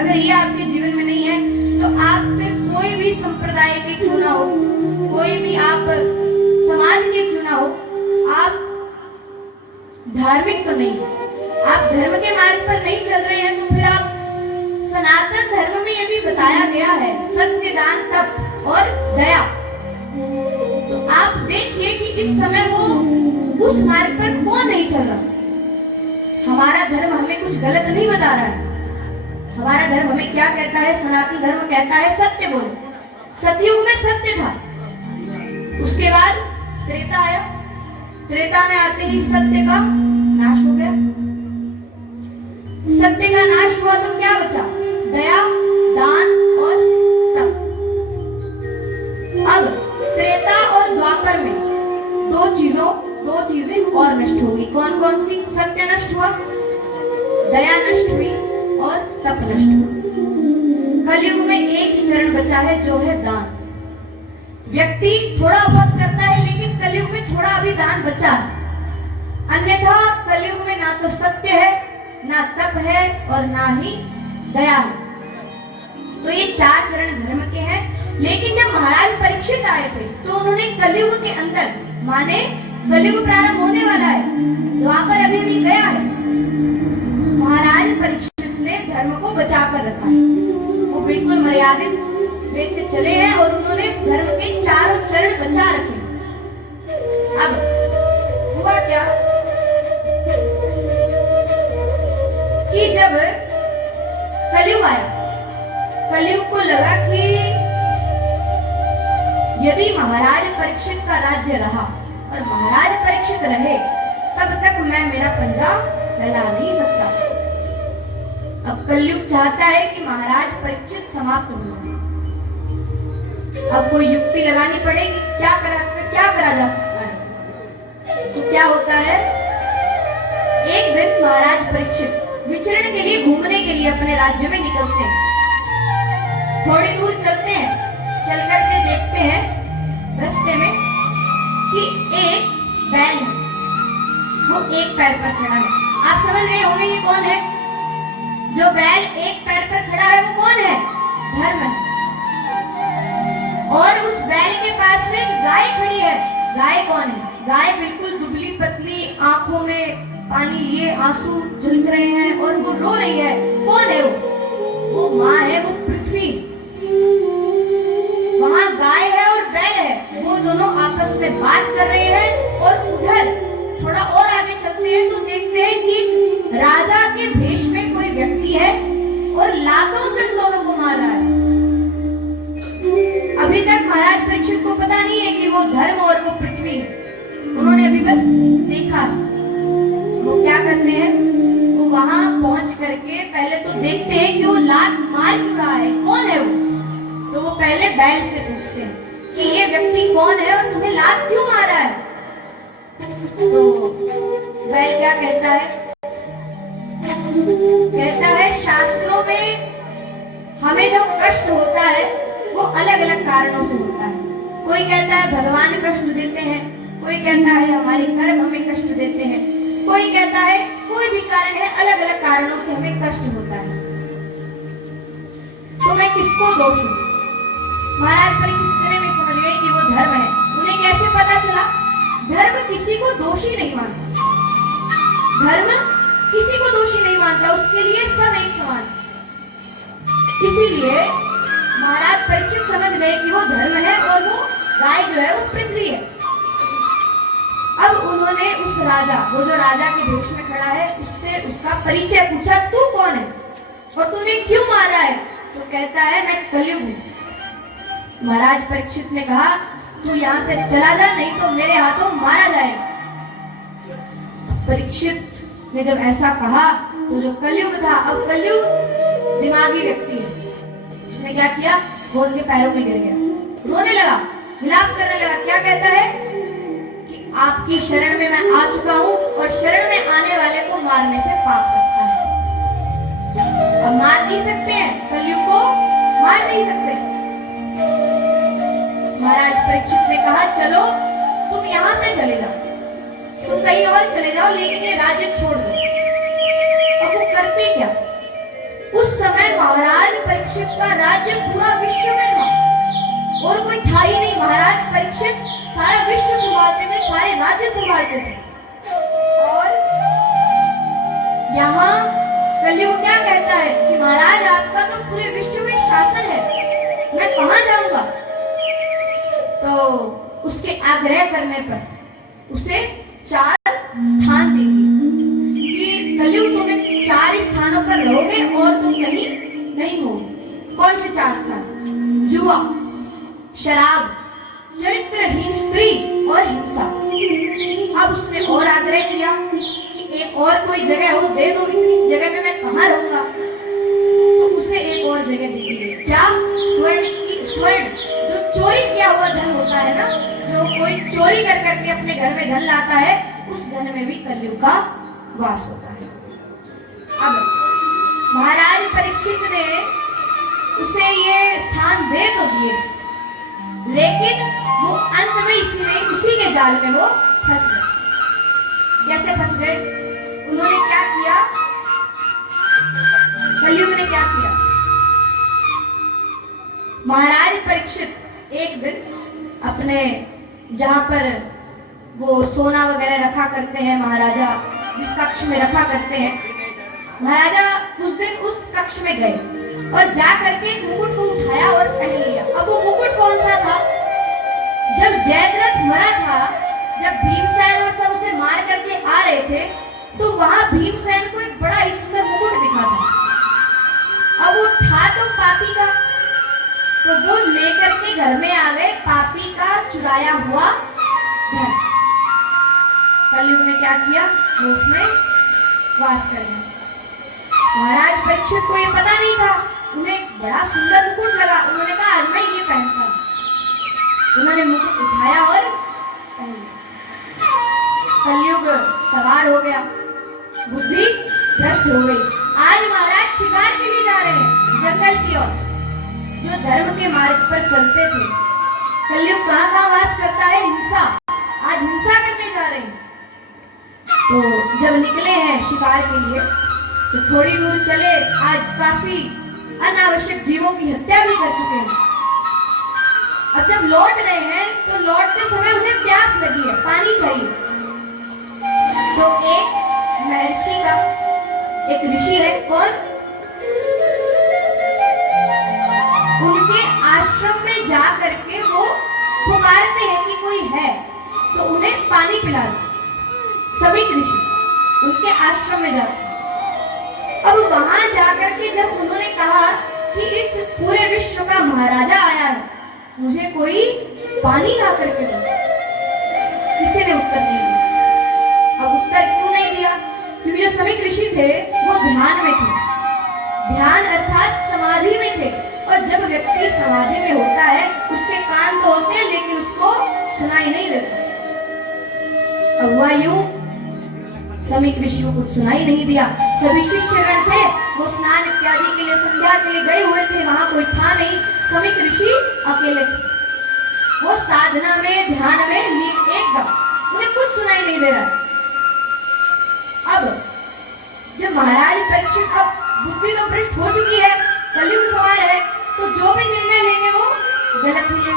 अगर ये आपके जीवन में नहीं है तो आप फिर कोई भी संप्रदाय के क्यों ना हो, कोई भी आप समाज के क्यों ना हो, आप धार्मिक तो नहीं है। आप धर्म के मार्ग पर नहीं चल रहे हैं तो फिर आप सनातन धर्म में यदि बताया गया है सत्य, दान, तप और दया, तो आप देखिए कि इस समय वो उस मार्ग पर कौन नहीं चल रहा। हमारा धर्म हमें कुछ गलत नहीं बता रहा है। हमारा धर्म हमें क्या कहता है? सनातन धर्म कहता है सत्य बोलो। सतयुग में सत्य था, उसके बाद त्रेता आया। त्रेता में आते ही सत्य का नाश हो गया। सत्य का नाश हुआ तो क्या बचा? दया, दान और तप। अब त्रेता और द्वापर में दो चीजें और नष्ट हो गई। कौन कौन सी? सत्य नष्ट हुआ, दया नष्ट हुई और तप नष्ट हुआ। कलयुग में एक ही चरण बचा है जो है दान। व्यक्ति थोड़ा बहुत करता है लेकिन कलयुग में थोड़ा अभी दान बचा है। अन्यथा कलयुग में ना तो सत्य है, ना तप है और ना ही दया है। तो ये 4 चरण धर्म के हैं। लेकिन जब महाराज परीक्षित आए थे तो उन्होंने कलयुग के अंदर, माने कलयुग प्रारंभ होने वाला है, द्वापर अभी भी गया है, महाराज परीक्षित ने धर्म को बचा कर रखा है। वो बिल्कुल मर्यादित वे से चले हैं और उन्होंने धर्म के 4 चरण बचा रखे। अब हुआ क्या कि जब कलयुग आया, कलयुग को लगा कि यदि महाराज परीक्षित का राज्य रहा और महाराज परीक्षित रहे तब तक मैं मेरा पंजा फैला नहीं सकता। अब कलयुग चाहता है कि महाराज परीक्षित समाप्त हो। अब कोई युक्ति लगानी पड़ेगी। क्या करा जा सकता है? तो क्या होता है, एक दिन महाराज परीक्षित विचरण के लिए, घूमने के लिए अपने राज्य में निकलते हैं। थोड़ी दूर चलते हैं, चल करके देखते हैं रास्ते में कि एक बैल है, वो एक पैर पर खड़ा है। आप समझ रहे होंगे ये कौन है? जो बैल एक पैर पर खड़ा है वो कौन है? धर्म है। और उस बैल के पास में गाय खड़ी है। गाय कौन है? गाय बिल्कुल दुबली पतली, आंखों में पानी लिए आंसू झलक रहे हैं और वो रो रही है। कौन है वो माँ है, वो पृथ्वी। वहां गाय है और बैल है, वो दोनों आपस में बात कर रहे हैं। और उधर थोड़ा और आगे चलते हैं तो देखते हैं कि राजा के भेष में कोई व्यक्ति है और लातों से दोनों को मार रहा है। अभी तक महाराज परीक्षित को पता नहीं है कि वो धर्म और वो पृथ्वी है। उन्होंने अभी बस देखा। वो क्या करते हैं, वो वहां पहुंच करके पहले तो देखते हैं कि वो लात मार क्यों रहा है, कौन है वो। तो वो पहले बैल से पूछते हैं कि ये व्यक्ति कौन है और तुम्हें लात क्यों मारा है। तो बैल क्या कहता है? कहता है शास्त्रों में हमें जो कष्ट होता है वो अलग अलग कारणों से होता है। कोई कहता है भगवान कष्ट देते हैं, कोई कहता है हमारे कर्म हमें कष्ट देते हैं, कोई कहता है कोई भी कारण है, अलग अलग कारणों से हमें कष्ट होता है। तो मैं किसको दोष दूं? महाराज परीक्षित इतने में समझ गए कि वो धर्म है। उन्हें कैसे पता चला? धर्म किसी को दोषी नहीं मानता। धर्म किसी को दोषी नहीं मानता, उसके लिए सब एक समान। इसीलिए महाराज परीक्षित समझ गए कि वो धर्म है और वो गाय जो है वो पृथ्वी है। अब उन्होंने उस राजा, वो जो राजा के भेष में खड़ा है, उससे उसका परिचय पूछा, तू कौन है और तूने क्यों मारा है? तो कहता है मैं कलयुग हूं। महाराज परीक्षित ने कहा, तू यहाँ से चला जा, नहीं तो मेरे हाथों मारा जाएगा। परीक्षित ने जब ऐसा कहा तो जो कलयुग था, अब कलयुग दिमागी व्यक्ति है, उसने क्या किया, वो उनके पैरों में गिर गया, रोने लगा, विलाप करने लगा। क्या कहता है कि आपकी शरण में मैं आ चुका हूं और शरण में आने वाले को मारने से पाप लगता है। अब मार नहीं सकते हैं, कलयुग को मार नहीं सकते। महाराज परीक्षित ने कहा, चलो तुम यहां से चले जाओ, तुम कहीं और चले जाओ, लेकिन ये राज्य छोड़ दो। अब वो करते क्या? उस समय महाराज परीक्षित का राज्य पूरा विश्व में था और कोई था ही नहीं। महाराज परीक्षित सारा विश्व संभालते थे, सारे राज्य संभालते थे। और यहाँ कलयुग क्या कहता है कि महाराज आपका तो पूरे विश्व में शासन है, मैं कहां जाऊंगा? तो उसके आग्रह करने पर उसे 4 स्थान दे दिए कि कलयुग तुम्हें 4 स्थानों पर रहोगे और तुम कहीं नहीं होगे। कौन से 4 स्थान? जुआ, शराब, चरित्रहीन स्त्री और हिंसा। अब उसने और आग्रह किया कि एक और कोई जगह हो दे दो, इस जगह में मैं कहाँ रहूंगा? तो उसे एक और जगह दे दी। क्या? स्वर्ण, जो चोरी किया हुआ धन होता है ना, जो कोई चोरी कर करके अपने घर में धन लाता है, उस धन में भी कलयुग का वास होता है। अब महाराज परीक्षित ने उसे ये स्थान दे तो दिए, लेकिन वो अंत में उसी के जाल में वो फंस गए। कैसे फंस गए? उन्होंने क्या किया? कलयुग ने क्या किया? महाराज परीक्षित एक दिन अपने, जहां पर वो सोना वगैरह रखा करते हैं महाराजा, जिस कक्ष में रखा करते हैं, महाराजा उस दिन उस कक्ष में गए और जा करके मुकुट को उठाया और पहन लिया। अब वो मुकुट कौन सा था? जब जयद्रथ मरा था, जब भीमसेन और सब उसे मार करके आ रहे थे, तो वहां भीमसेन को एक बड़ा ही सुंदर मुकुट दिखा था। अब वो था तो पापी का, तो वो लेकर के घर में आ गए पापी का चुराया हुआ धन। कलयुग ने क्या किया? वो उसमें वास कर गया। महाराज परीक्षित को ये पता नहीं था, उन्हें बड़ा सुंदर मुकुट लगा, उन्होंने कहा आज मैं ये पहनता हूं। उन्होंने मुकुट उठाया और पहन लिया। कलयुग सवार हो गया, बुद्धि भ्रष्ट हो गई। आज महाराज शिकार के लिए जा रहे हैं जंगल की ओर, जो धर्म के मार्ग पर चलते थे। कलयुग कहाँ वास करता है? हिंसा। आज हिंसा करने जा रहे हैं। तो जब निकले हैं शिकार के लिए, तो थोड़ी दूर चले, आज काफी अनावश्यक जीवों की हत्या भी कर चुके हैं। अब जब लौट रहे हैं, तो लौटते समय उन्हें प्यास लगी है, पानी चाहिए। तो एक महर्षि का, एक ऋषि है, कौन? उनके आश्रम में जा करके वो पुकारते हैं कि कोई है, तो उन्हें पानी पिला दो। सभी ऋषि उनके आश्रम में जाते। अब वहां जाकर के जब उन्होंने कहा कि इस पूरे विश्व का महाराजा आया है, मुझे कोई पानी ला करके दो, किसी ने उत्तर नहीं दिया। अब उत्तर क्यों नहीं दिया? क्योंकि जो सभी ऋषि थे वो ध्यान में थे। ध्यान अर्थात समाधि में थे, और जब व्यक्ति समाधि में होता है, उसके कान तो होते हैं लेकिन उसको सुनाई नहीं देता। अब हुआ यूं, सभी ऋषियों को सुनाई नहीं दिया। सभी शिष्यगण थे, वो स्नान इत्यादि के लिए, संध्या के लिए गए हुए थे, वहां कोई था नहीं। सभी ऋषि अकेले थे, वो साधना में, ध्यान में लीन एकदम, उन्हें कुछ सुनाई नहीं दे रहा। अब जब महाराज परीक्षित, अब बुद्धि तो भ्रष्ट हो चुकी है, कलयुग सवार है, तो जो भी निर्णय लेंगे वो गलत ही है।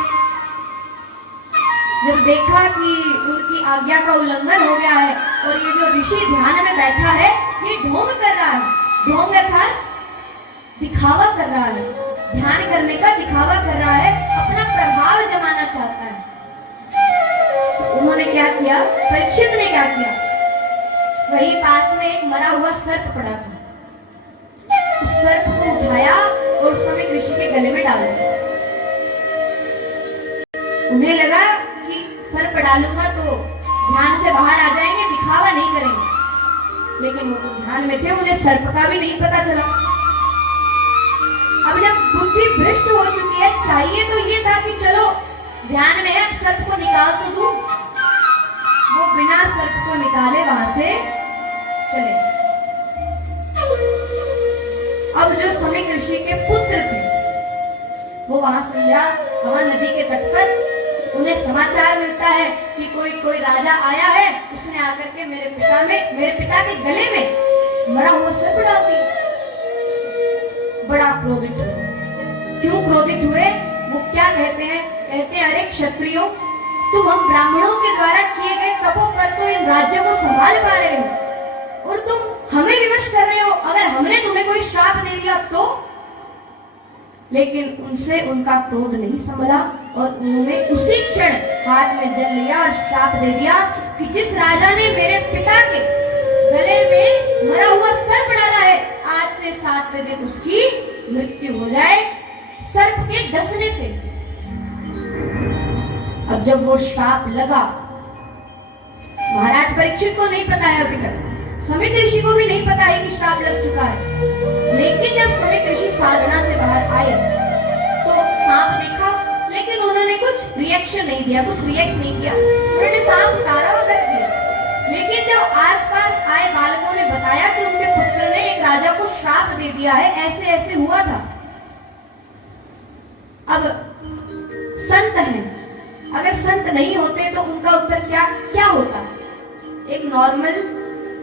जब देखा कि उनकी आज्ञा का उल्लंघन हो गया है और ये जो ऋषि ध्यान में बैठा है, ये ढोंग कर रहा है, ढोंग अर्थात दिखावा कर रहा है, ध्यान करने का दिखावा कर रहा है, अपना प्रभाव जमाना चाहता है। तो उन्होंने क्या किया? परीक्षित ने क्या किया? वहीं पास में एक मरा हुआ सर्प पड़ा था। उस सर्प को उठाया और समीक ऋषि के गले में डाल दिया। उन्हें लगा कि सर्प डालूंगा तो ध्यान से बाहर आ जाएंगे, दिखावा नहीं करेंगे, लेकिन वो तो ध्यान में थे, उन्हें सर्प का भी नहीं पता चला। अब जब बुद्धि भ्रष्ट हो चुकी है, चाहिए तो ये था कि चलो ध्यान में है, अब सर्प को निकाल तो दूं। वो बिना सर्प को निकाले वहां से चले। अब जो समीक ऋषि के पुत्र थे वो वहां नदी के तट पर उन्हें समाचार मिलता है कि कोई राजा आया है, उसने आकर के मेरे पिता के गले में मरा हुआ सर्प डाल दिया। बड़ा क्रोधित हुए। क्यों क्रोधित हुए? वो क्या कहते हैं? अरे क्षत्रियो, तुम हम ब्राह्मणों के द्वारा किए गए तपों पर तो इन राज्यों को संभाल पा रहे हो और तुम हमें विवश कर रहे हो। अगर हमने तुम्हें कोई श्राप दे दिया तो? लेकिन उनसे उनका क्रोध नहीं संभला और उन्होंने उसी क्षण हाथ में जल लिया और श्राप दे दिया कि जिस राजा ने मेरे पिता के गले में मरा हुआ सर्प डाला है, आज से 7वें दिन उसकी मृत्यु हो जाए सर्प के डसने से। अब जब वो श्राप लगा, महाराज परीक्षित को नहीं पता है अभी तक, समीक ऋषि को भी नहीं पता है कि श्राप लग चुका है। लेकिन जब समीक ऋषि साधना से बाहर आए तो सांप देखा, लेकिन उन्होंने कुछ रिएक्शन नहीं दिया, कुछ रिएक्ट नहीं किया। उन्होंने सांप उतारा और रख दिया। लेकिन जब आसपास आए बालकों ने बताया कि उनके पुत्र ने एक राजा को श्राप दे दिया है, ऐसे ऐसे हुआ था। अब संत हैं, अगर संत नहीं होते तो उनका उत्तर क्या होता? एक नॉर्मल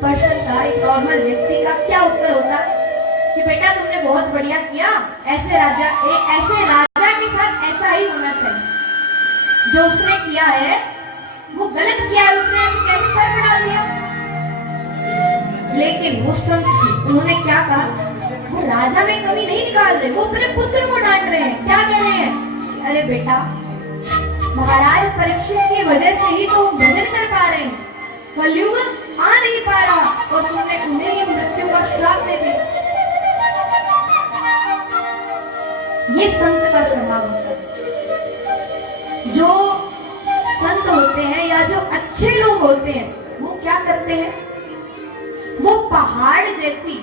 पर्सन का, एक नॉर्मल व्यक्ति का क्या उत्तर होता कि बेटा तुमने बहुत बढ़िया किया, ऐसे राजा के साथ ऐसा ही होना चाहिए। जो उसने किया है वो गलत किया है, उसने कैसे सर्प डाल दिया। लेकिन वो संत उन्होंने क्या कहा? वो राजा में कमी नहीं निकाल रहे, वो अपने पुत्र को डांट रहे हैं। क्या कह रहे हैं? अरे बेटा, महाराज परीक्षित की वजह से ही तो भजन कर पा रहे हैं, कलयुग आ नहीं पा रहा और तुमने उन्हें ये मृत्यु का श्राप दे दिया। ये संत का स्वभाव होता है। जो संत होते हैं या जो अच्छे लोग होते हैं वो क्या करते हैं? वो पहाड़ जैसी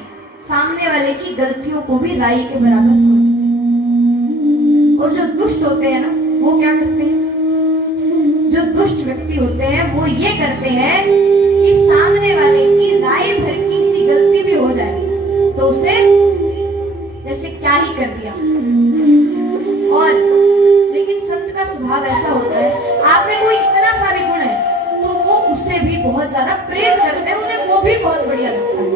सामने वाले की गलतियों को भी राई के बराबर समझते हैं। और जो दुष्ट होते हैं ना, वो क्या करते हैं? जो दुष्ट व्यक्ति होते हैं वो ये करते हैं कि सामने वाले की राय भर की सी गलती भी हो जाए तो उसे जैसे क्या ही कर दिया। और लेकिन संत का स्वभाव ऐसा होता है, आप में कोई इतना सा भी गुण है तो वो उससे भी बहुत ज्यादा प्रेज करते हैं, उन्हें वो भी बहुत बढ़िया लगता है।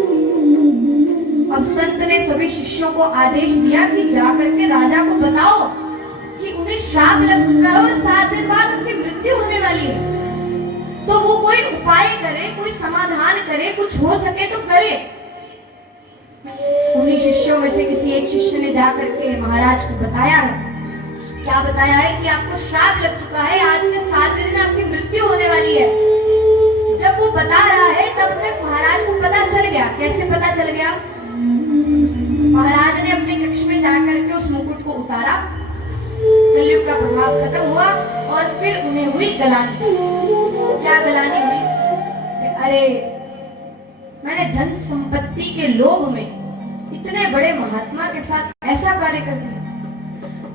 अब संत ने सभी शिष्यों को आदेश दिया कि जाकर के राजा को बताओ कि उन्हें श्राप लग चुका है और 7 दिन बाद उनकी मृत्यु होने वाली है। तो वो कोई उपाय करे, कोई समाधान करे, कुछ हो सके तो करे। उन्हीं शिष्यों में से किसी एक शिष्य ने जाकर के महाराज को बताया है। क्या बताया है? कि आपको श्राप लग चुका है, आज से 7 दिन में आपकी मृत्यु होने वाली है। जब वो बता रहा है तब तक महाराज को पता चल गया। कैसे पता चल गया? महाराज ने अपने कक्ष में जाकर के उस मुकुट को उतारा, कलयुग का प्रभाव खत्म हुआ और फिर उन्हें हुई गलानी। क्या गलानी हुई? अरे मैंने धन संपत्ति के लोभ में इतने बड़े महात्मा के साथ ऐसा कार्य कर दिया।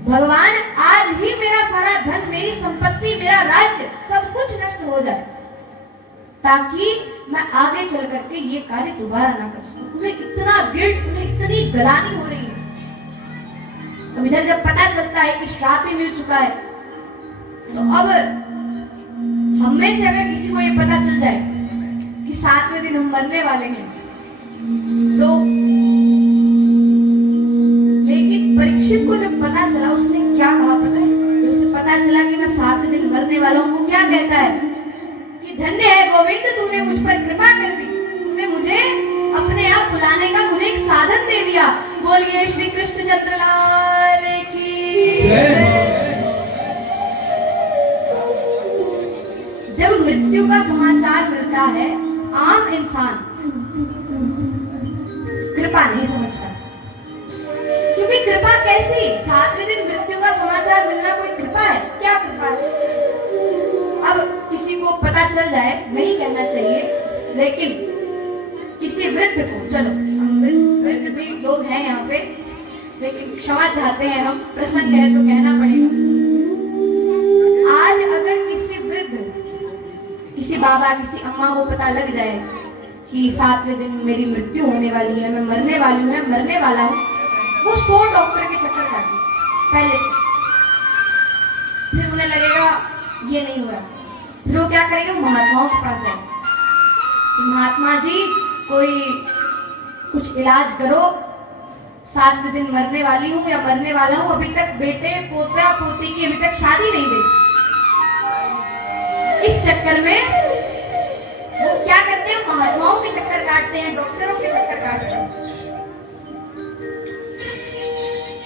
भगवान, आज ही मेरा सारा धन, मेरी संपत्ति, मेरा राज्य सब कुछ नष्ट हो जाए ताकि मैं आगे चल करके ये कार्य दोबारा ना कर सकूं। उन्हें इतना गिल्ट, उन्हें इतनी गलानी हो रही है। अब इधर जब पता चलता है कि श्राप ही मिल चुका है तो अब हम में से अगर किसी को ये पता चल जाए कि 7वें दिन हम मरने वाले हैं तो, लेकिन परीक्षित को जब पता चला उसने क्या कहा पता है? जब उसे पता चला कि मैं 7वें दिन मरने वाला हूँ, क्या कहता है कि धन्य है गोविंद, तूने मुझ पर कृपा कर दी, तूने मुझे अपने आप बुलाने का मुझे एक साधन दे दिया। बोलिए श्री कृष्ण चंद्र लाल की जय। जब मृत्यु का समाचार मिलता है, आम इंसान चल जाए, नहीं कहना चाहिए, लेकिन किसी वृद्ध को, चलो हम वृद्ध भी लोग हैं यहाँ पे, लेकिन क्षमा चाहते हैं हम, प्रसंग है तो कहना पड़ेगा। आज अगर किसी वृद्ध, किसी बाबा, किसी अम्मा को पता लग जाए कि 7वें दिन मेरी मृत्यु होने वाली है, मैं मरने वाली हूँ, मैं मरने वाला हूँ, वो 100 डॉक्टर के चक्कर काटे पहले, फिर उन्हें लगेगा ये नहीं हुआ, फिर वो क्या करेंगे, महात्माओं के पास जाएंगे, महात्मा जी कोई कुछ इलाज करो, 7वें दिन मरने वाली हूँ या मरने वाला हूँ, अभी तक बेटे पोता पोती की अभी तक शादी नहीं हुई। इस चक्कर में वो क्या करते हैं, महात्माओं के चक्कर काटते हैं, डॉक्टरों के चक्कर काटते हैं।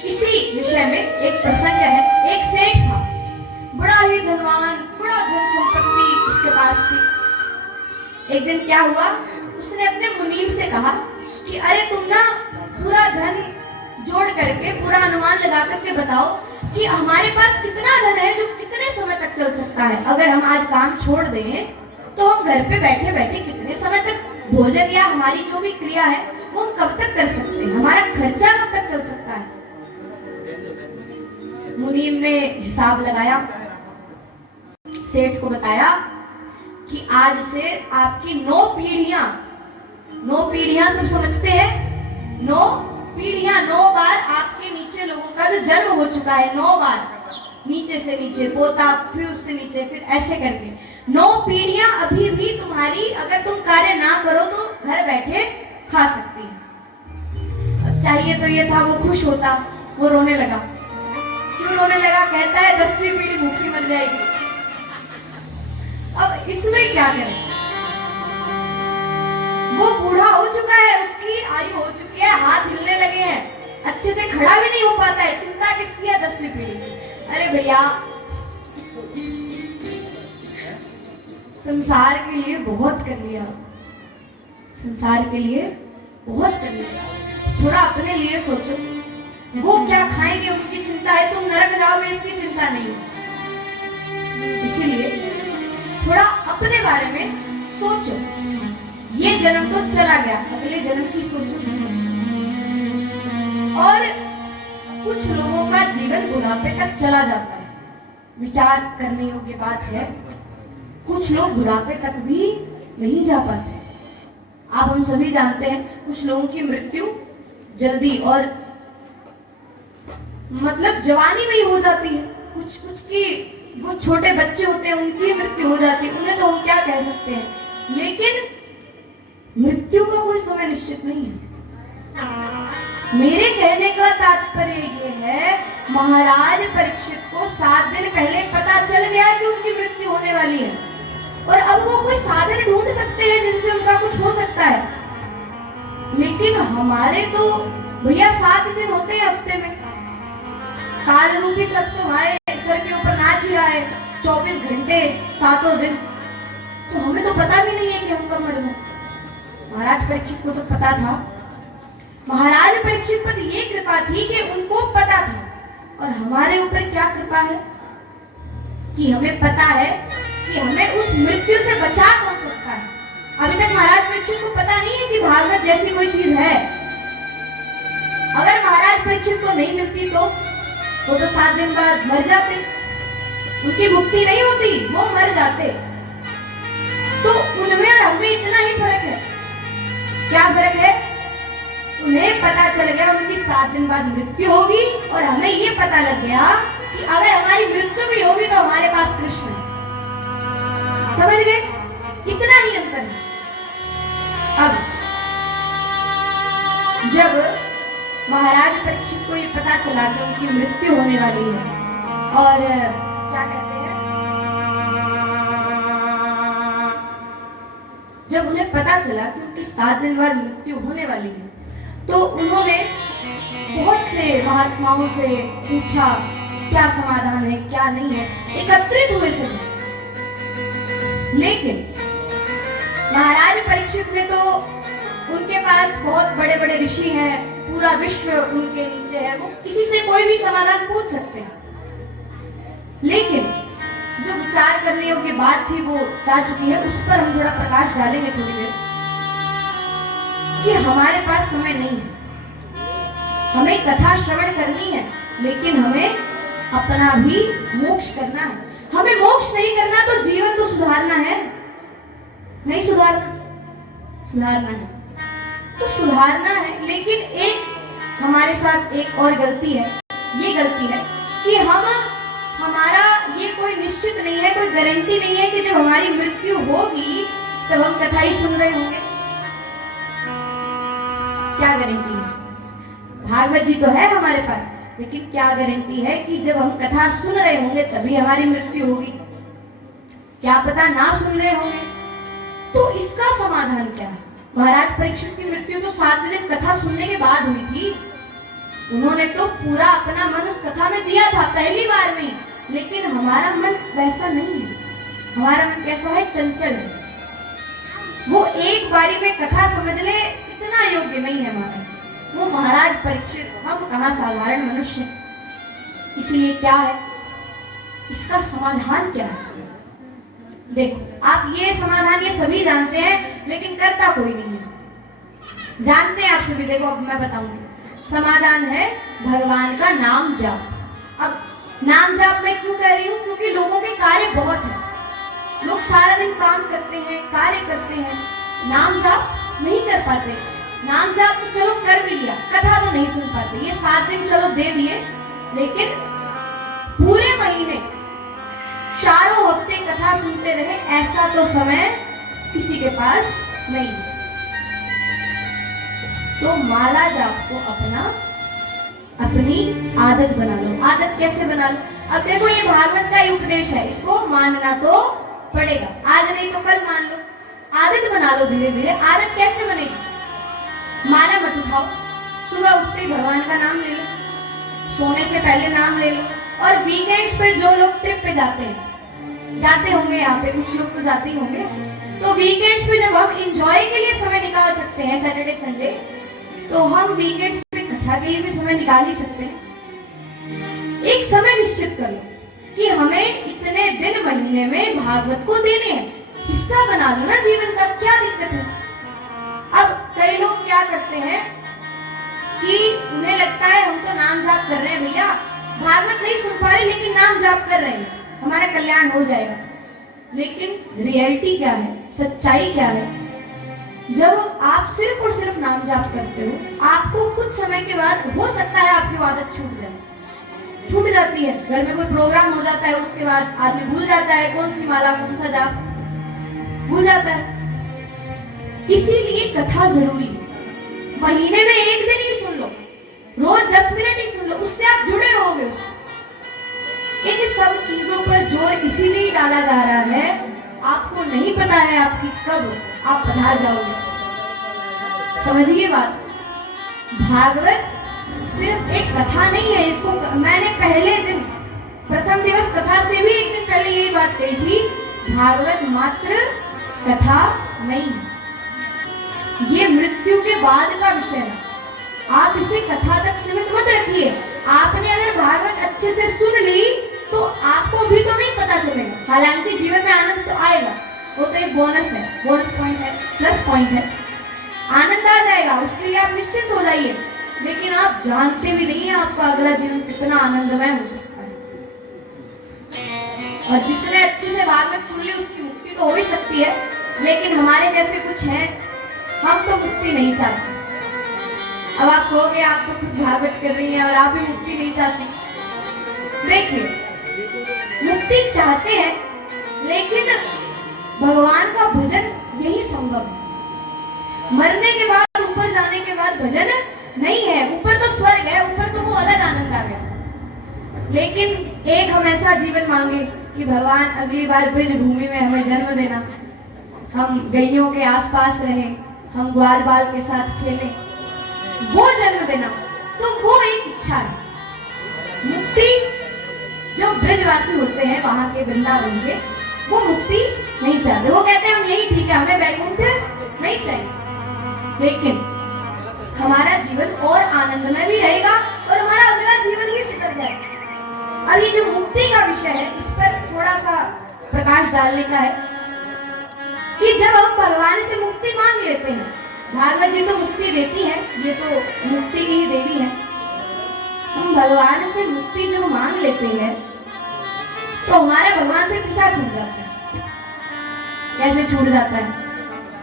इसी विषय में एक प्रसंग है, एक सेठ था, बड़ा ही धनवान, बड़ा धन संपत्ति उसके पास थी। एक दिन क्या हुआ, उसने अपने मुनीम से कहा कि अरे तुम ना पूरा धन जोड़ करके, पूरा अनुमान लगा करके बताओ कि हमारे पास कितना धन है जो कितने समय तक चल सकता है। अगर हम आज काम छोड़ दें तो हम घर पे बैठे बैठे कितने समय तक भोजन या हमारी जो भी क्रिया है वो हम कब तक कर सकते हैं, हमारा खर्चा कब तक चल सकता है। मुनीम ने हिसाब लगाया, सेठ को बताया कि आज से आपकी 9 पीढ़ियां, 9 पीढ़ियां सब समझते हैं, 9 पीढ़ियां, 9 बार आपके नीचे लोगों का जो जन्म हो चुका है, 9 बार, नीचे से नीचे पोता, फिर उससे नीचे, फिर ऐसे करके 9 पीढ़ियां अभी भी तुम्हारी, अगर तुम कार्य ना करो तो घर बैठे खा सकती है। अब चाहिए तो ये था वो खुश होता, वो रोने लगा। क्यों रोने लगा, कहता है 10वीं पीढ़ी भूखी मर जाएगी। अब इसमें क्या करें, वो बूढ़ा हो चुका है, उसकी आयु हो चुकी है, हाथ हिलने लगे हैं, अच्छे से खड़ा भी नहीं हो पाता है, चिंता किसकी है, 10वीं पीढ़ी। अरे भैया, संसार के लिए बहुत कर लिया, संसार के लिए बहुत कर लिया, थोड़ा अपने लिए सोचो। वो क्या खाएंगे उनकी चिंता है, तुम नरक जाओगे इसकी चिंता नहीं। इसीलिए थोड़ा अपने बारे में सोचो। ये जन्म तो चला गया, अगले जन्म की सोचो। और कुछ लोगों का जीवन बुढ़ापे तक चला जाता है, विचार करने योग्य बात है। कुछ लोग बुढ़ापे तक भी नहीं जा पाते। आप हम सभी जानते हैं, कुछ लोगों की मृत्यु जल्दी और मतलब जवानी में ही हो जाती है, कुछ की वो छोटे बच्चे होते हैं उनकी मृत्यु हो जाती है, उन्हें तो हम क्या कह सकते हैं। लेकिन मृत्यु का कोई समय निश्चित नहीं है। मेरे कहने का तात्पर्य ये है, महाराज परीक्षित को 7 दिन पहले पता चल गया कि उनकी मृत्यु होने वाली है, और अब वो कोई साधन ढूंढ सकते हैं जिनसे उनका कुछ हो सकता है। लेकिन हमारे तो भैया 7 दिन होते हैं हफ्ते में, काल रूपी सब तो हमारे सर के ऊपर नाच ही रहा है, 24 घंटे 7 दिन, तो हमें तो पता भी नहीं है कि हम कब मर जाए। महाराज परीक्षित को तो पता था। महाराज परीक्षित पर ये कृपा थी कि उनको पता था, और हमारे ऊपर क्या कृपा है कि हमें पता है कि हमें उस मृत्यु से बचा कौन सकता है। अभी तक महाराज परीक्षित को पता नहीं है कि भागवत जैसी कोई चीज है। अगर महाराज परीक्षित को नहीं मिलती तो वो तो 7 दिन बाद मर जाते, उनकी मुक्ति नहीं होती, वो मर जाते। तो उनमें और हमें इतना ही फर्क है। क्या फर्क है? उन्हें पता चल गया उनकी 7 दिन बाद मृत्यु होगी, और हमें ये पता लग गया कि अगर हमारी मृत्यु भी होगी तो हमारे पास कृष्ण है। समझ गए? कितना ही अंतर है। अब जब महाराज परीक्षित को ये पता चला कि उनकी मृत्यु होने वाली है, और क्या कहते हैं, जब उन्हें पता चला कि उनकी 7 दिन बाद मृत्यु होने वाली है, तो उन्होंने बहुत से महात्माओं से पूछा क्या समाधान है, क्या नहीं है, एकत्रित हुए सभी। लेकिन महाराज परीक्षित ने तो, उनके पास बहुत बड़े बड़े ऋषि हैं, पूरा विश्व उनके नीचे है, वो किसी से कोई भी समाधान पूछ सकते हैं। लेकिन जो विचार करने योग्य बात थी वो जा चुकी है, उस पर हम थोड़ा प्रकाश डालेंगे थोड़ी देर कि हमारे पास समय नहीं है। हमें कथा श्रवण करनी है, लेकिन हमें अपना भी मोक्ष करना है। हमें मोक्ष नहीं करना तो जीवन तो सुधारना है, नहीं सुधारना है तो सुधारना है। लेकिन एक हमारे साथ एक और गलती है, ये गलती है कि हमारा ये कोई निश्चित नहीं है, कोई गारंटी नहीं है कि जब हमारी मृत्यु होगी तब हम कथा ही सुन रहे होंगे। क्या गारंटी है? भागवत जी तो है हमारे पास, लेकिन क्या गारंटी है कि जब हम कथा सुन रहे होंगे तभी हमारी मृत्यु होगी? क्या पता ना सुन रहे होंगे। तो इसका समाधान क्या है? महाराज परीक्षित की मृत्यु तो 7 दिन कथा सुनने के बाद हुई थी। उन्होंने तो पूरा अपना मन उस कथा में दिया था पहली बार में, लेकिन हमारा मन वैसा नहीं है। हमारा मन कैसा है? चंचल है। वो एक बारी में कथा समझ ले इतना योग्य नहीं है महाराज। वो महाराज परीक्षित, हम कहाँ साधारण मनुष्य। इसलिए क्या है इसका समाधान? क्या है? देखो, आप ये समाधान ये सभी जानते हैं, लेकिन करता कोई नहीं है। जानते हैं आप सभी। देखो, अब मैं बताऊंगी। समाधान है भगवान का नाम जाप। अब नाम जाप मैं क्यों कह रही हूँ? क्योंकि लोगों के कार्य बहुत है। लोग सारा दिन काम करते हैं, कार्य करते हैं, नाम जाप नहीं कर पाते। नाम जाप तो चलो कर भी लिया, कथा तो नहीं सुन पाते। ये 7 दिन चलो दे दिए, लेकिन पूरे महीने चारों हफ्ते कथा सुनते रहे, ऐसा तो समय किसी के पास नहीं। तो माला जाप को अपनी आदत बना लो। आदत कैसे बना लो? अब देखो, ये भागवत का ही उपदेश है, इसको मानना तो पड़ेगा। आज नहीं तो कल मान लो। आदत बना लो धीरे धीरे। आदत कैसे बनेगी? माला मत उठाओ, सुबह उठते ही भगवान का नाम ले लो, सोने से पहले नाम ले लो। और वीकेंड्स पे जो लोग ट्रिप पे जाते होंगे, यहाँ पे कुछ लोग तो जाते ही होंगे, तो वीकेंड्स पे जब हम एंजॉय के लिए समय निकाल सकते हैं, सैटरडे संडे, तो हम वीकेंड्स पे कथा के लिए भी समय निकाल ही सकते हैं। एक समय निश्चित कर लो कि हमें इतने दिन महीने में भागवत को देने हैं, हिस्सा बना लो ना जीवन का। क्या दिक्कत है? अब कई लोग क्या करते हैं कि उन्हें लगता है हम तो नाम जाप कर रहे हैं भैया, भागवत नहीं सुन पा रहे लेकिन नाम जाप कर रहे हैं, हमारा कल्याण हो जाएगा। लेकिन रियलिटी क्या है? सच्चाई क्या है? जब आप सिर्फ और सिर्फ नाम जाप करते हो, आपको कुछ समय के बाद हो सकता है आपकी आदत छूट जाती है। घर में कोई प्रोग्राम हो जाता है, उसके बाद आदमी भूल जाता है कौन सी माला कौन सा जाप, भूल जाता है। इसीलिए कथा जरूरी है। महीने में 1 दिन ही सुन लो, रोज 10 मिनट ही सुन लो, उससे आप जुड़े रहोगे उससे। इन सब चीजों पर जोर इसीलिए डाला जा रहा है, आपको नहीं पता है आपकी कब आप पधार जाओगे। समझिए बात। भागवत सिर्फ एक कथा नहीं है। इसको मैंने पहले दिन प्रथम दिवस कथा से भी 1 दिन पहले यही बात कही थी, भागवत मात्र कथा नहीं, ये मृत्यु के बाद का विषय है। आप इसे कथा तक सीमित मत रखिए। आपने अगर भागवत अच्छे से सुन ली तो आपको भी तो नहीं पता चलेगा। हालांकि जीवन में आनंद तो आएगा, वो तो एक बोनस है, बोनस पॉइंट है, प्लस पॉइंट है। आनंद आ जाएगा, उसके लिए आप निश्चित हो जाइए। लेकिन आप जानते भी नहीं है आपका अगला जीवन कितना आनंदमय हो सकता है। और जिसने अच्छे से भागवत सुन ली उसकी मुक्ति तो हो ही सकती है, लेकिन हमारे जैसे कुछ हैं, हम तो मुक्ति नहीं चाहते। अब आप कहोगे आप तो खुद भागवत कर रही हैं और आप भी मुक्ति नहीं चाहती। देखिए, मुक्ति चाहते हैं, लेकिन भगवान का भजन यही संभव है। मरने के बाद, ऊपर जाने के बाद भजन नहीं है। ऊपर तो स्वर्ग है, ऊपर तो वो अलग आनंद आ गया। लेकिन एक हम ऐसा जीवन मांगे कि भगवान अगली बार ब्रज भूमि में हमें जन्म देना, हम गैयों के आसपास रहें, हम ग्वाल बाल के साथ खेलें, वो जन्म देना। तो वो एक इच्छा है। मुक्ति जो ब्रजवासी होते हैं वहां के वृंदावन के, वो मुक्ति नहीं चाहते। वो कहते हैं हम यही ठीक है, हमें वैकुंठ नहीं चाहिए। लेकिन हमारा जीवन और आनंदमय भी रहेगा और हमारा अगला जीवन ही सुधर जाएगा। अब ये जो मुक्ति का विषय है, इस पर थोड़ा सा प्रकाश डालने का है कि जब हम भगवान से मुक्ति मांग लेते हैं, भागवत जी तो मुक्ति देती है, ये तो मुक्ति की ही देवी है। हम भगवान से मुक्ति जब मांग लेते हैं तो हमारा भगवान से पीछा छूट जाता है। कैसे छूट जाता है?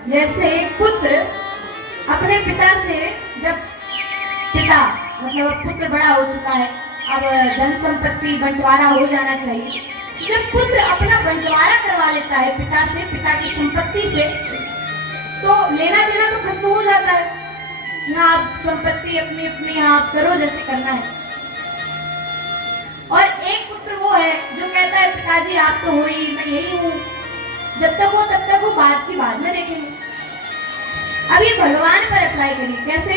जैसे एक पुत्र अपने पिता से, जब पिता मतलब अब पुत्र बड़ा हो चुका है, अब धन संपत्ति बंटवारा हो जाना चाहिए, जब पुत्र अपना बंटवारा करवा लेता है पिता से, पिता की संपत्ति से, तो लेना देना तो खत्म हो जाता है ना। आप संपत्ति अपनी अपनी आप करो जैसे करना है। और एक पुत्र वो है जो कहता है पिताजी आप तो हो ही, मैं यही हूँ, जब तक वो तब तक वो बात की बाद में देखेंगे। अब ये भगवान पर अप्लाई करिए। कैसे?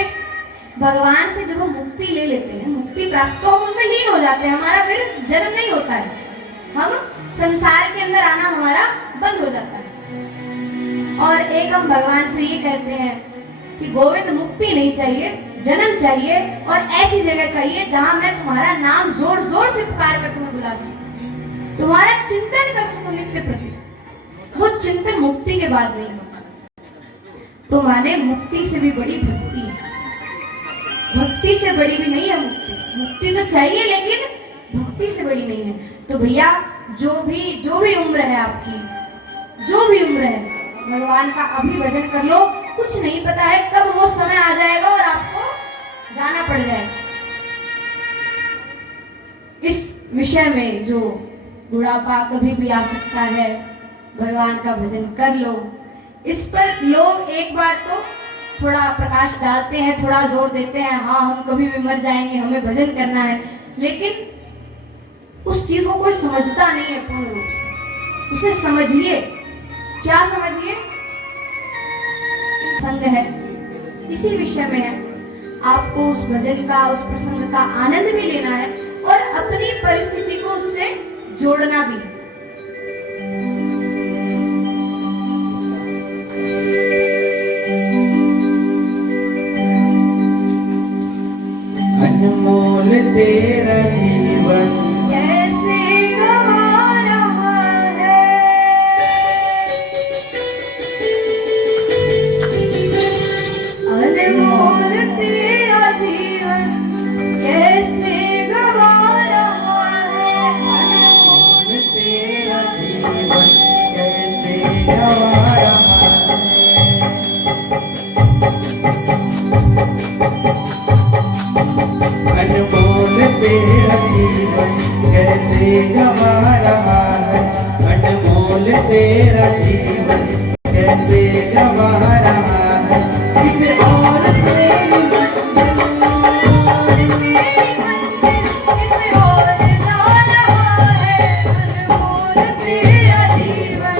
भगवान से जब हम मुक्ति ले लेते हैं, मुक्ति प्राप्त, तो हम उनमें लीन हो जाते हैं, हमारा फिर जन्म नहीं होता है, हम संसार के अंदर आना हमारा बंद हो जाता है। और एक हम भगवान से ये कहते हैं कि गोविंद मुक्ति नहीं चाहिए, जन्म चाहिए, और ऐसी जगह चाहिए जहां मैं तुम्हारा नाम जोर जोर से पुकार कर तुम्हें बुला सकूं, तुम्हारा चिंतन कर सकूं नित्य प्रति। वो चिंतन मुक्ति के बाद नहीं होता। तो माने मुक्ति से भी बड़ी भक्ति है, भक्ति से बड़ी भी नहीं है मुक्ति। मुक्ति तो चाहिए लेकिन भक्ति से बड़ी नहीं है। तो भैया जो भी उम्र है आपकी, जो भी उम्र है, भगवान का अभी भजन कर लो। कुछ नहीं पता है कब वो समय आ जाएगा और आपको जाना पड़ जाएगा। इस विषय में जो बुढ़ापा कभी भी आ सकता है, भगवान का भजन कर लो। इस पर लोग एक बार तो थोड़ा प्रकाश डालते हैं, थोड़ा जोर देते हैं, हाँ हम कभी भी मर जाएंगे, हमें भजन करना है, लेकिन उस चीज को कोई समझता नहीं है पूर्ण रूप से। उसे समझिए। क्या समझिए? संग है, इसी विषय में है। आपको उस भजन का, उस प्रसंग का आनंद भी लेना है और अपनी परिस्थिति को उससे जोड़ना भी है। अनमोल तेरा जीवन कैसे गवा रहा है, अनमोल तेरा जीवन कैसे गवा रहा है, अनमोल तेरा जीवन कैसे गवा रहा है। अनमोल तेरा जीवन कैसे गवा रहा है। अनमोल तेरा जीवन कैसे गवा रहा है। किसी और तेरी किसी और जा रहा है, अनमोल तेरा जीवन,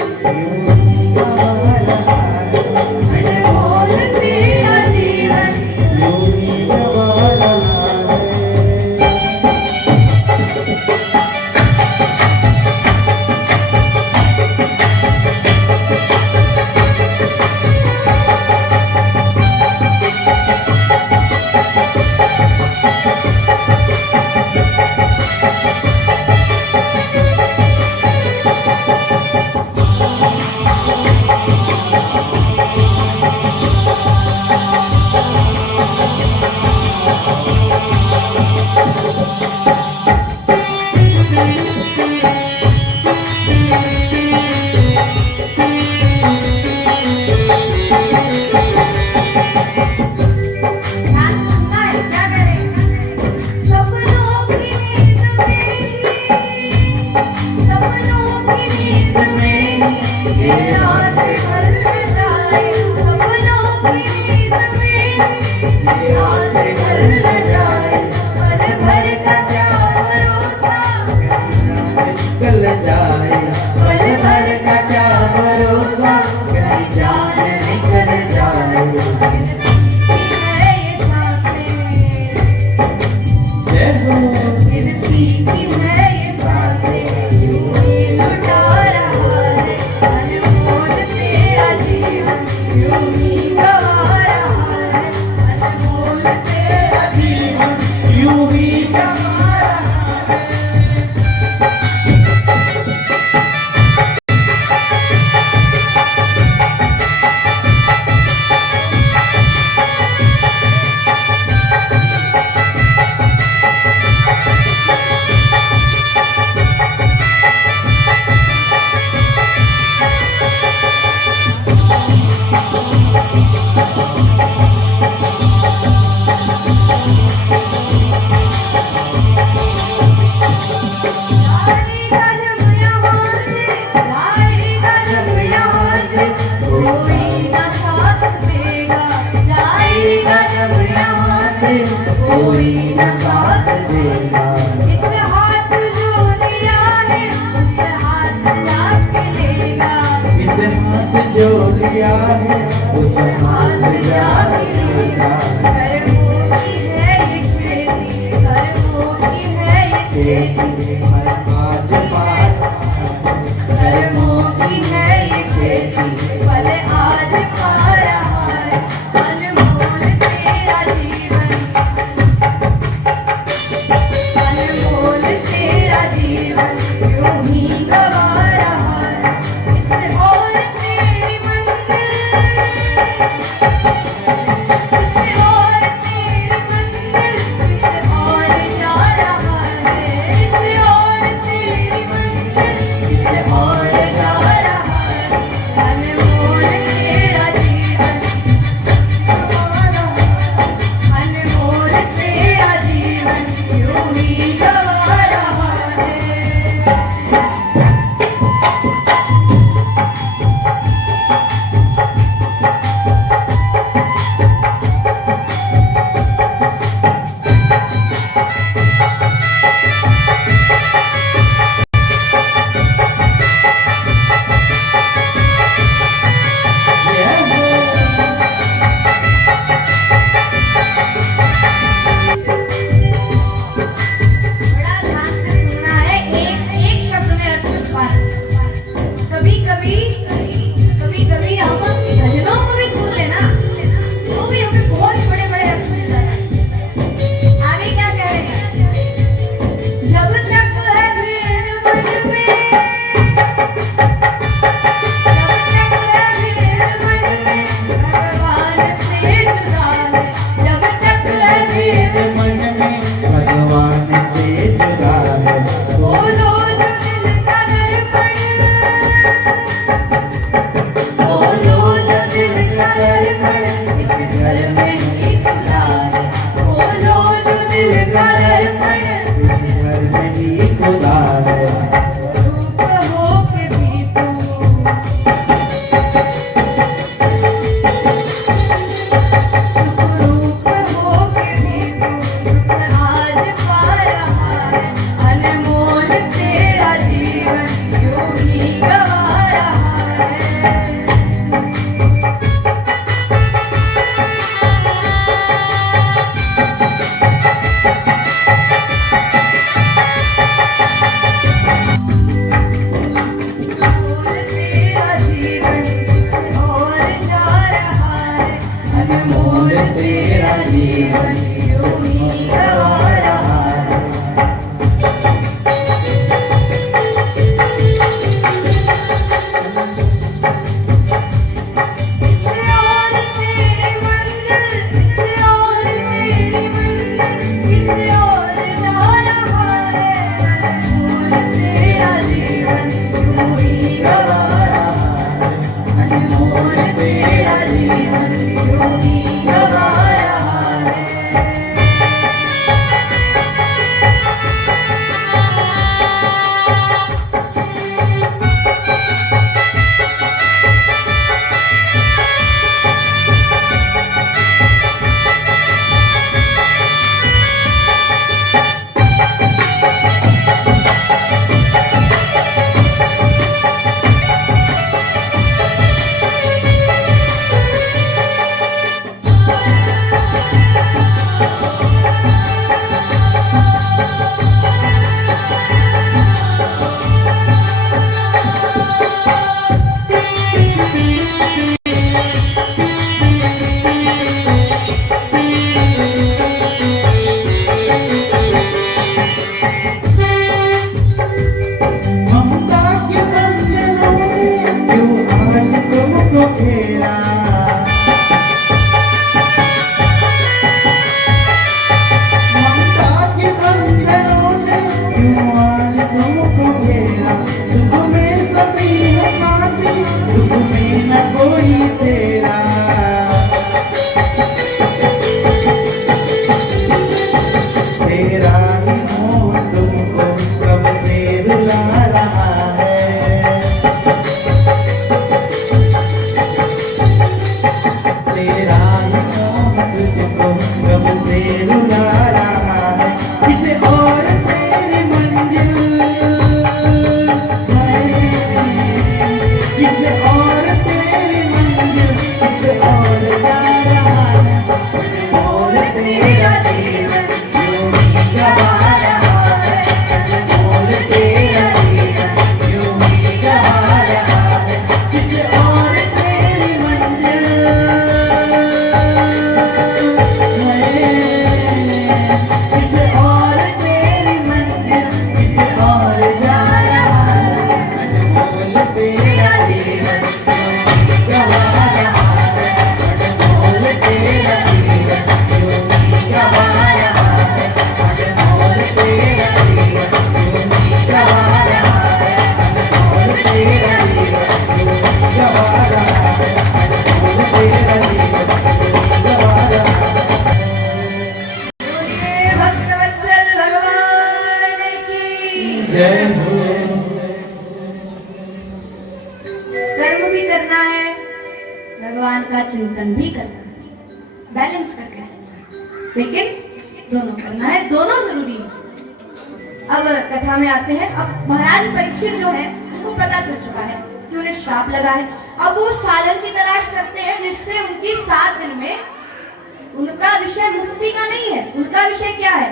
गवा रहा है। अनमोल तेरा जीवन। गवा रहा है। निकल जाए पल भर का क्या भरोसा, कहीं जान निकल जाए। जय हो जीवन यूं ही गवा रहा है, अनमोल जाएगा जब यहाँ से कोई न साथ देगा। इस हाथ जो दिया है उस हाथ जाके लेगा। इस हाथ जो लिया है उस हाथ जाके लेगा। कर्मों की है ये खेती, कर्मों की है ये खेती, आज पार कर्मों की है ये खेती, पल आज पा रहा है अनमोल तेरा जीवन, अनमोल तेरा जीवन यूं ही गवा रहा है। इस और तेरी मंजिल, इस और तेरी मंजिल, इस और जा रहा है। इस और तेरी मंजिल, इस और जा रहा है अनमोल तेरा जीवन, अनमोल तेरा जीवन यूं ही गवा रहा है। बड़ा ध्यान से सुनना है, एक शब्द में अर्थ छुपाना। कभी कभी हम भजनों को भी सुन लेना तो भी हमें बहुत बड़े बड़े अर्थ मिल जाते हैं। आगे क्या कह रहे हैं? जब तक है भेद मन में, जब तक है भेद मन में भगवान से जुदा है। जब तक है भेद मन में भगवान से जुड़ा है। बोलो जो दिल का दर्पण, बोलो जो दिल का दर्पण इस घर में ही खुला है। बोलो जो दिल का दर्पण इस घर में ही खुदा है। रूप हो के भी तू, रूप हो के भी तू सुख आज पा रहा है। अनमोल तेरा जीवन यूं ही गवा रहा है। अनमोल तेरा जीवन और जा रहा है। अनमोल तेरा जीवन यूं ही गवा रहा है। इस और तेरी मंजिल, इस और तेरी मंजिल, इस और जा रहा है। अनमोल तेरा जीवन यूं ही गवा रहा है। अनमोल तेरा जीवन यूं ही गवा रहा है। करके चलना है, लेकिन दोनों करना है, दोनों जरूरी है। अब कथा में आते हैं। अब महाराज परीक्षित जो है उनको पता चल चुका है कि उन्हें श्राप लगा है। अब वो साधन की तलाश करते हैं जिससे उनकी 7 दिन में, उनका विषय मुक्ति का नहीं है, उनका विषय क्या है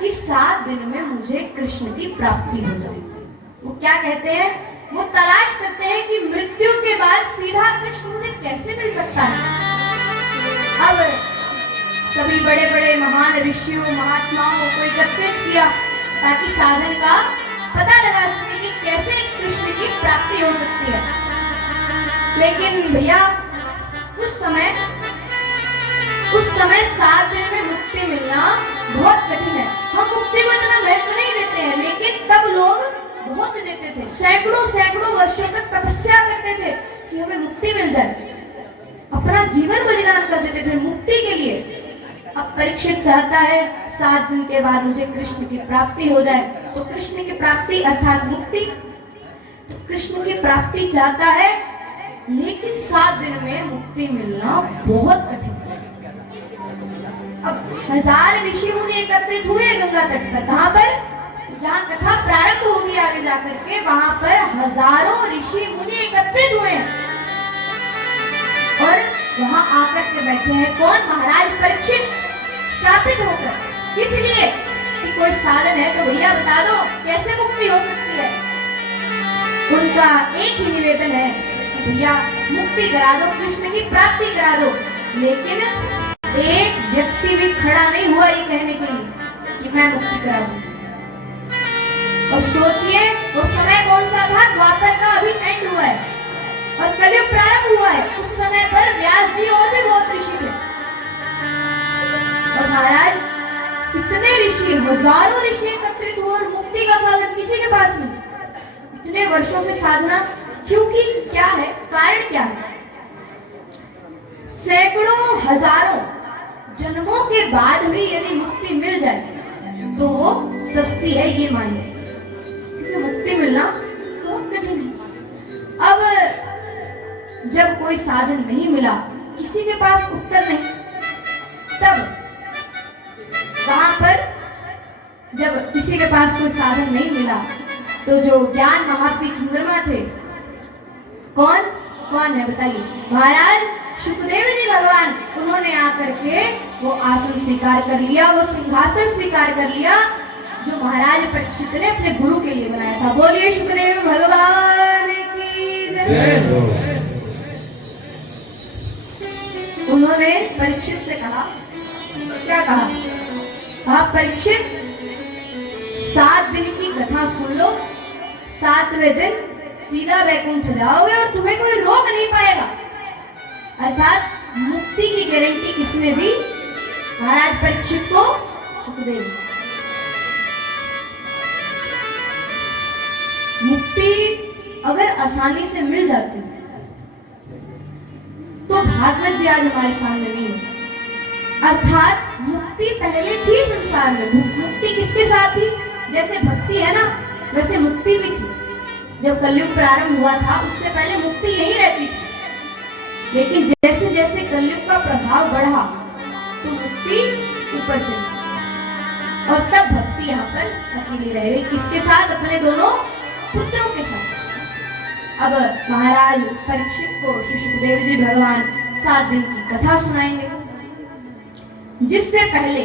कि 7 दिन में मुझे कृष्ण की प्राप्ति हो जाए। वो क्या कहते हैं, वो तलाश करते हैं कि मृत्यु के बाद सीधा कृष्ण मुझे कैसे मिल सकता है। अब सभी बड़े बड़े महान ऋषियों महात्माओं को एकत्रित किया ताकि साधन का पता लगा सके कि कैसे कृष्ण की प्राप्ति हो सकती है। लेकिन भैया उस समय 7 दिन में मुक्ति मिलना बहुत कठिन है। हम मुक्ति को इतना महत्व नहीं देते हैं, लेकिन तब लोग बहुत देते थे, सैकड़ों वर्षों तक तपस्या करते थे कि हमें मुक्ति मिल जाए, अपना जीवन बलिदान कर देते थे मुक्ति के लिए। अब परीक्षित चाहता है 7 दिन के बाद मुझे कृष्ण की प्राप्ति हो जाए, तो कृष्ण की प्राप्ति अर्थात मुक्ति, तो कृष्ण की प्राप्ति चाहता है, लेकिन 7 दिन में मुक्ति मिलना बहुत कठिन है। अब 1000 ऋषि मुनि एकत्रित हुए गंगा तट पर, कहां पर, जहां कथा प्रारंभ होगी आगे जाकर के, वहां पर हजारों ऋषि मुनि एकत्रित हुए हैं और वहां आकर के बैठे हैं कौन, महाराज परीक्षित, श्रापित होकर। इसलिए कि कोई साधन है तो भैया बता दो कैसे मुक्ति हो सकती है। उनका एक ही निवेदन है कि भैया मुक्ति करा दो, कृष्ण की प्राप्ति करा दो। लेकिन एक व्यक्ति भी खड़ा नहीं हुआ ये कहने के लिए कि मैं मुक्ति करा दूं। और सोचिए वो समय कौन सा था, द्वापर का अभी एंड हुआ है और कलयुग प्रारंभ हुआ है। उस समय पर व्यास जी और भी बहुत ऋषि थे और महाराज कितने ऋषि, हजारों ऋषि एकत्रित हुए और मुक्ति का साधन किसी के पास नहीं। इतने वर्षों से साधना, क्योंकि क्या है, कारण क्या है, सैकड़ों हजारों जन्मों के बाद भी यदि मुक्ति मिल जाए तो वो सस्ती है, ये मानिए, क्योंकि मुक्ति मिलना बहुत कठिन है। अब जब कोई साधन नहीं मिला, किसी के पास उत्तर नहीं, तब वहां पर जब किसी के पास कोई साधन नहीं मिला तो जो ज्ञान महापी चंद्रमा थे, कौन है बताइए, महाराज शुकदेव जी भगवान, उन्होंने आकर के वो आसन स्वीकार कर लिया, वो सिंहासन स्वीकार कर लिया जो महाराज परीक्षित ने अपने गुरु के लिए बनाया था। बोलिए शुकदेव भगवान की जय। उन्होंने परीक्षित से कहा, क्या कहा, परीक्षित 7 दिन की कथा सुन लो, 7वें दिन सीधा वैकुंठ जाओगे और तुम्हें कोई रोक नहीं पाएगा। अर्थात मुक्ति की गारंटी किसने दी, महाराज परीक्षित को, शुकदेव जी। मुक्ति अगर आसानी से मिल जाती तो भागवत जी आज हमारे सामने नहीं है। अर्थात मुक्ति पहले थी संसार में। मुक्ति किसके साथ थी, जैसे भक्ति है ना वैसे मुक्ति भी थी। जब कलयुग प्रारंभ हुआ था उससे पहले मुक्ति यही रहती थी, लेकिन जैसे जैसे कलयुग का प्रभाव बढ़ा तो मुक्ति ऊपर चली और तब भक्ति यहाँ पर अकेली रह गई। किसके साथ, अपने दोनों पुत्रों के साथ। अब महाराज परीक्षित को श्री शुकदेव जी भगवान 7 दिन की कथा सुनाएंगे, जिससे पहले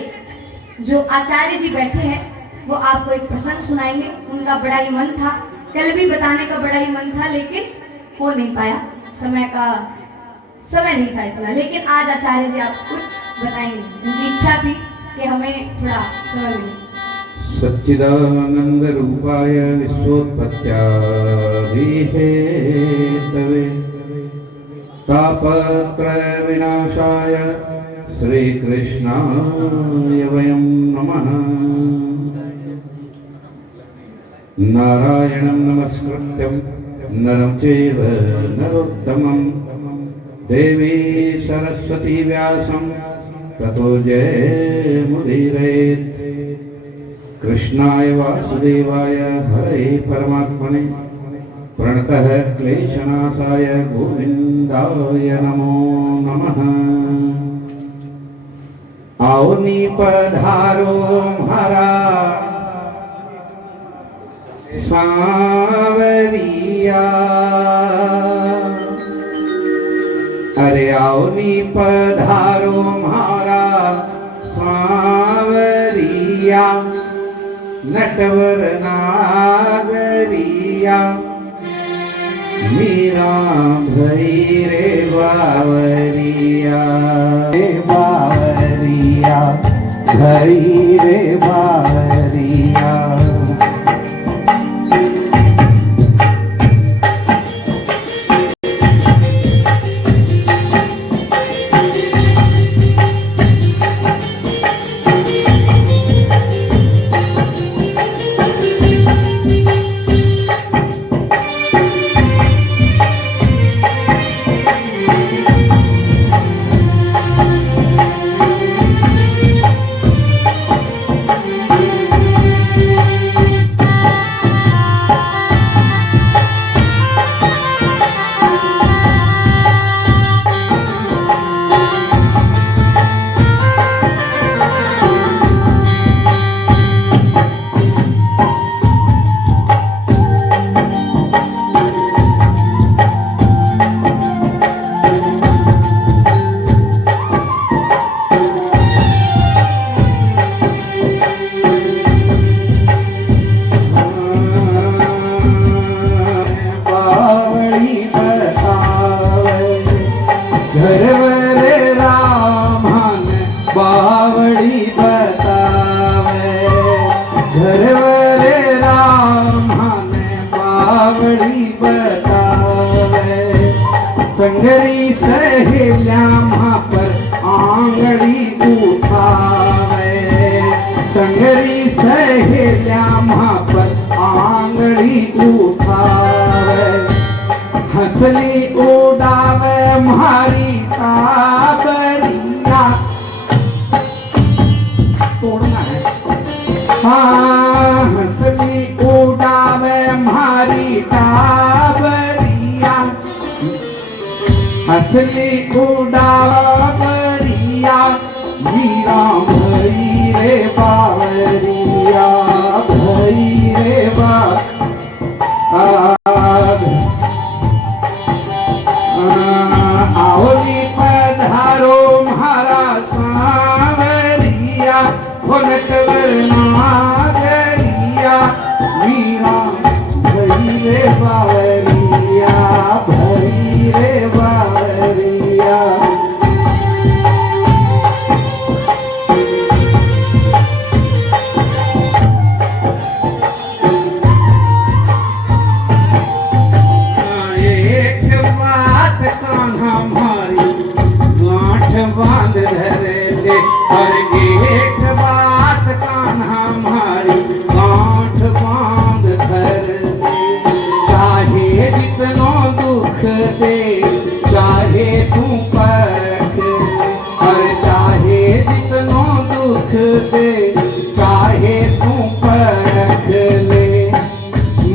जो आचार्य जी बैठे हैं वो आपको एक प्रसंग सुनाएंगे। उनका बड़ा ही मन था, कल भी बताने का बड़ा ही मन था, लेकिन हो नहीं पाया, समय नहीं था इतना। लेकिन आज आचार्य जी आप कुछ बताएंगे, उनकी इच्छा थी कि हमें थोड़ा समय मिले। सच्चिदानंद रूपाय विश्वोत्पत्त्यादि हेतवे तापत्रय विनाशाय श्री कृष्णाय वयं नमः। नारायणं नमस्कृत्यं नरं चैव नरोत्तमं देवी सरस्वती व्यासं ततो जयमुदीरयेत्। कृष्णाय वासुदेवाय हरे परमात्मने प्रणतः क्लेशनाशाय गोविन्दाय नमो नमः। आओनी पधारो म्हारा सांवरिया, अरे आओनी पधारो म्हारा सांवरिया, नटवर नागरिया, मीरा भई रे बावरिया, रे बावरिया, भई रे बावरिया। संगरी सहेल्या पर आंगड़ी उठावे, संगरी सहेल्या पर आंगड़ी उठावे, हंसली उड़ावे म्हारी काबरिया, तोड़ना है, हाँ हंसली उड़ावे म्हारी काबरिया, हंसली उड़ावरिया, मीरा भई रे बावरिया, भई रे आओनी पधारो म्हारा सांवरिया, नटवर नागरिया, मीरा भई रे बावरिया, भई रे बावरिया। एक बात कान्हा हमारी गांठ बांध धरे ले, और एक बात कान्हा हमारी गांठ बांध धर ले, चाहे जितनो दुख दे, चाहे तू परख, और चाहे जितनो दुख दे, चाहे तू परख ले,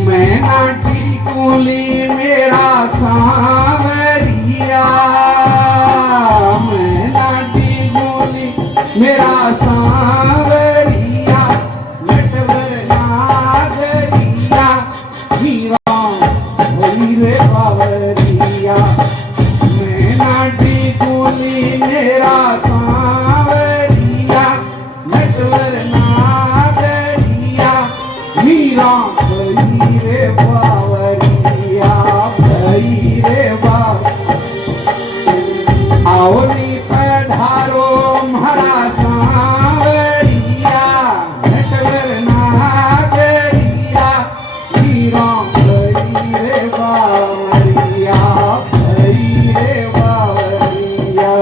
मैं नाटी कुली मेरा सांवरिया, मैं नाटी कुली मेरा सांवरिया, नटवर नागरिया, मीरा भई रे बावरिया, मैं नाटी कुली मेरा सांवरिया, नटवर नागरिया, मीरा भई रे बावरिया, भई रे आओनी पधारो म्हारा सांवरिया, नटवर नागरिया, मीरा भई रे बावरिया, भई रे बावरिया।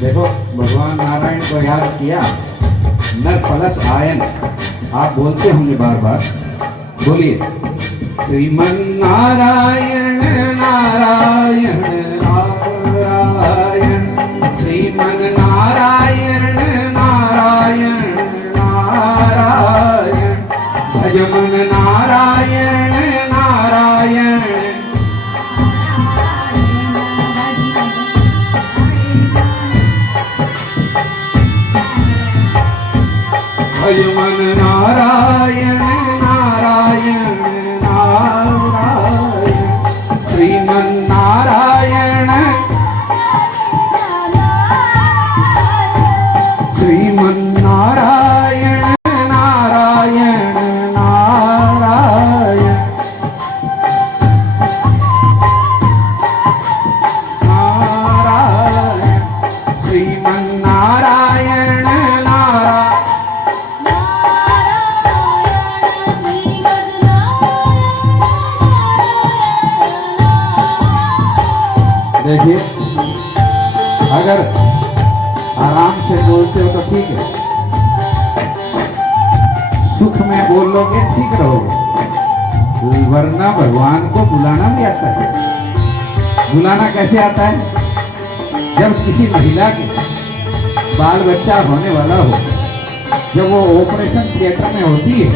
देखो भगवान नारायण को याद किया, नर पलस आयन, आप बोलते होंगे बार बार, बोलिए श्रीमन नारायण नारायण नारायण, श्रीमन नारायण नारायण नारायण, भजमन नारायण नारायण, भज मन नारायण नारायण नारायण श्रीमन नारायण श्रीमन नारायण नारायण नारायण नारायण श्रीमन नारायण देखिए, अगर आराम से बोलते हो तो ठीक है, सुख में बोल लोगे ठीक रहोगे, वरना भगवान को बुलाना भी आता है। बुलाना कैसे आता है? जब किसी महिला के बाल बच्चा होने वाला हो, जब वो ऑपरेशन थिएटर में होती है,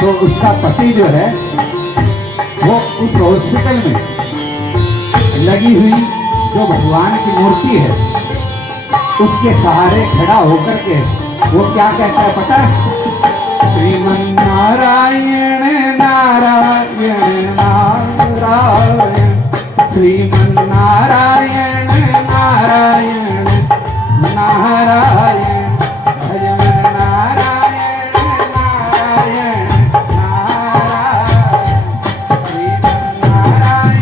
तो उसका पति जो है वो उस हॉस्पिटल में लगी हुई जो भगवान की मूर्ति है उसके सहारे खड़ा होकर के वो क्या कहता है पता है? श्रीमन नारायण नारायण नारायण श्रीमन नारायण नारायण नारायण भज मन नारायण नारायण नारायण श्रीमन नारायण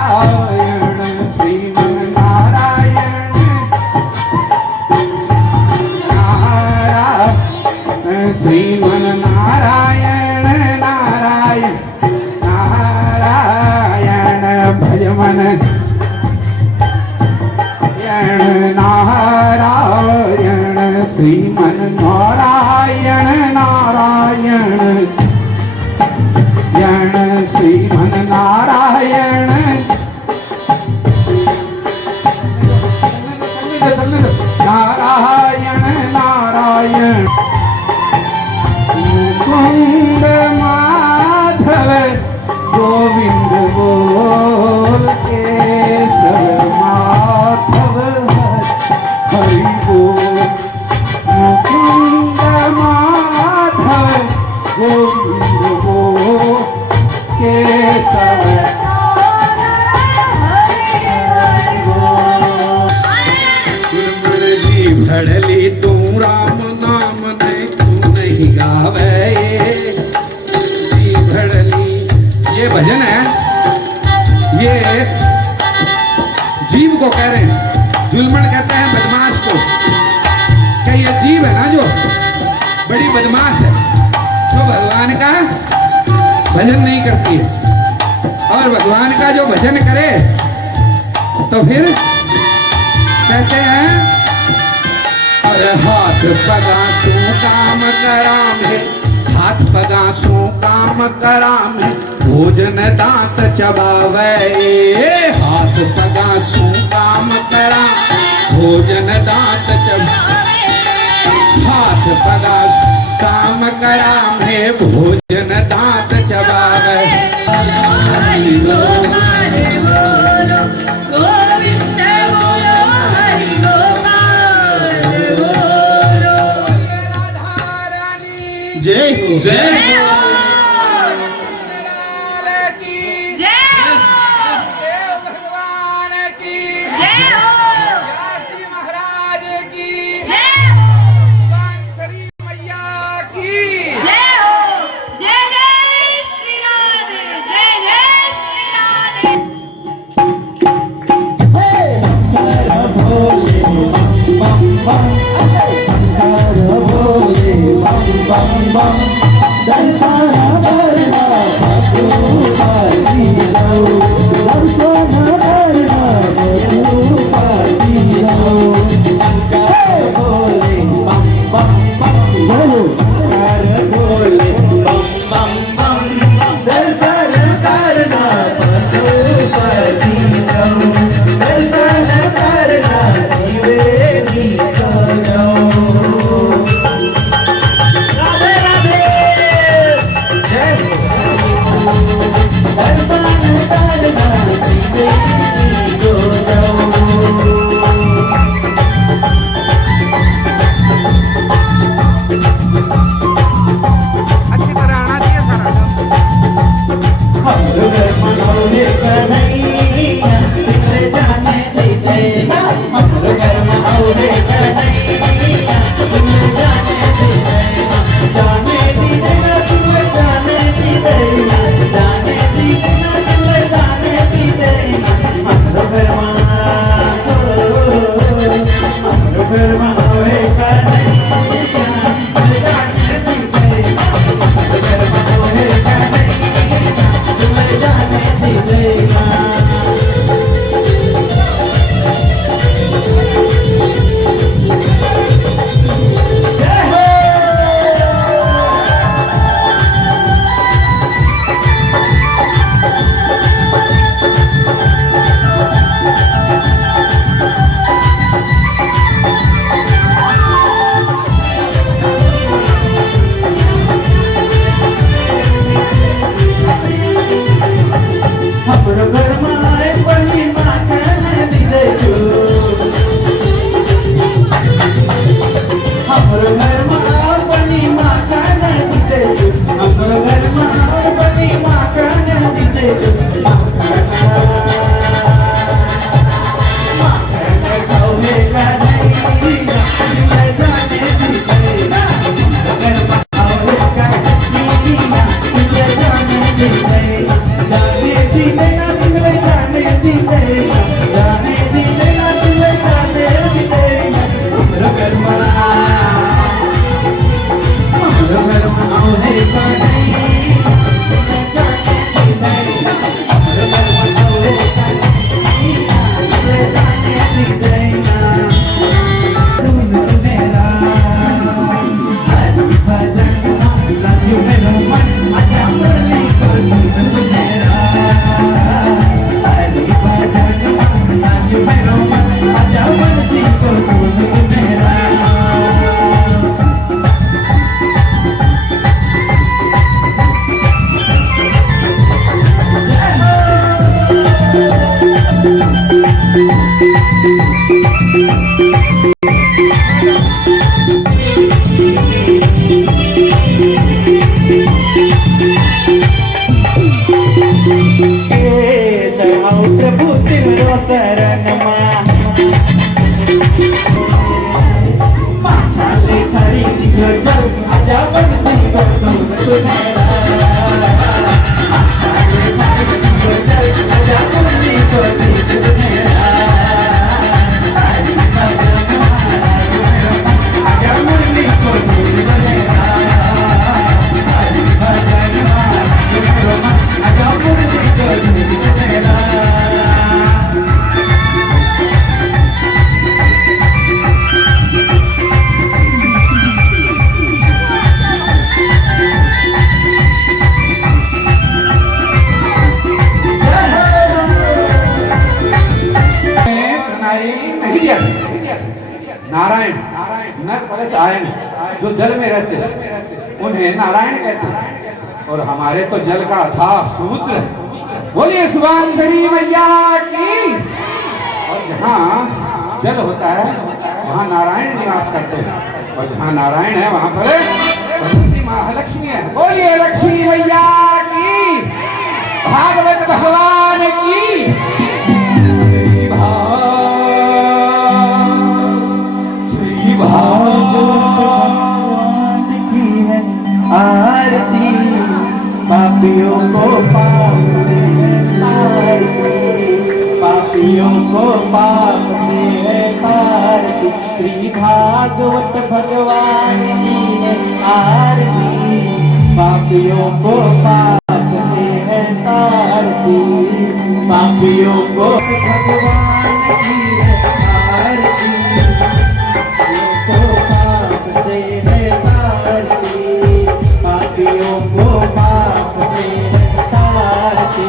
नारायण श्रीमन नारायण नारायण श्रीमन नारायण नारायण नारायण भज मन नारायण श्रीमन नारायण नारायण श्रीमन नारायण नारायण नारायण मुकुंद माधव गोविंद बोल केशव माधव हरि बोल मुकुंद माधव गोविंद बोल केशव भड़ली तू राम नाम नहीं गावे भड़ली। ये भजन है, ये जीव को कह रहे हैं। जुल्मन कहते हैं बदमाश को, क्या ये जीव है ना जो बड़ी बदमाश है, जो भगवान का भजन नहीं करती है, और भगवान का जो भजन करे तो फिर कहते हैं अरे हाथ पगासू काम कराम है, हाथ पगासू काम कराम है, भोजन दांत चबावे। हाथ पगासू काम कराम भोजन दांत चबावे, हाथ पगासू काम कराम है, भोजन दांत चबावे। हरि बोल हरि बोल गोविंद बोलो हरि गोपाल बोलो राधा रानी जय जय bam bam bam bam जाओ प्रभु तिम्रो शरणमा माछाले छरियो जल आज बन्दी गर्नु सुनेर माछाले छरियो जल आज बन्दी गर्नु सुनेर आज बन्दी गर्नु सुनेर नारायण नर प्लस आयन जो जल में रहते हैं उन्हें नारायण कहते हैं और हमारे तो जल का अथाह समुद्र है। बोलिए सुभांसरी मैया की। और जहाँ जल होता है वहाँ नारायण निवास करते हैं और जहाँ नारायण है वहाँ पर भगवती महालक्ष्मी है। बोलिए लक्ष्मी मैया की, भागवत भगवान की। भगवान की है आरती पापियों को पाप से है तारती पापियों को पाप से है तारती श्री भागवत भगवान की है आरती पापियों को पाप से है तारती पापियों को भगवान की है आरती पापियों को पाप से तारती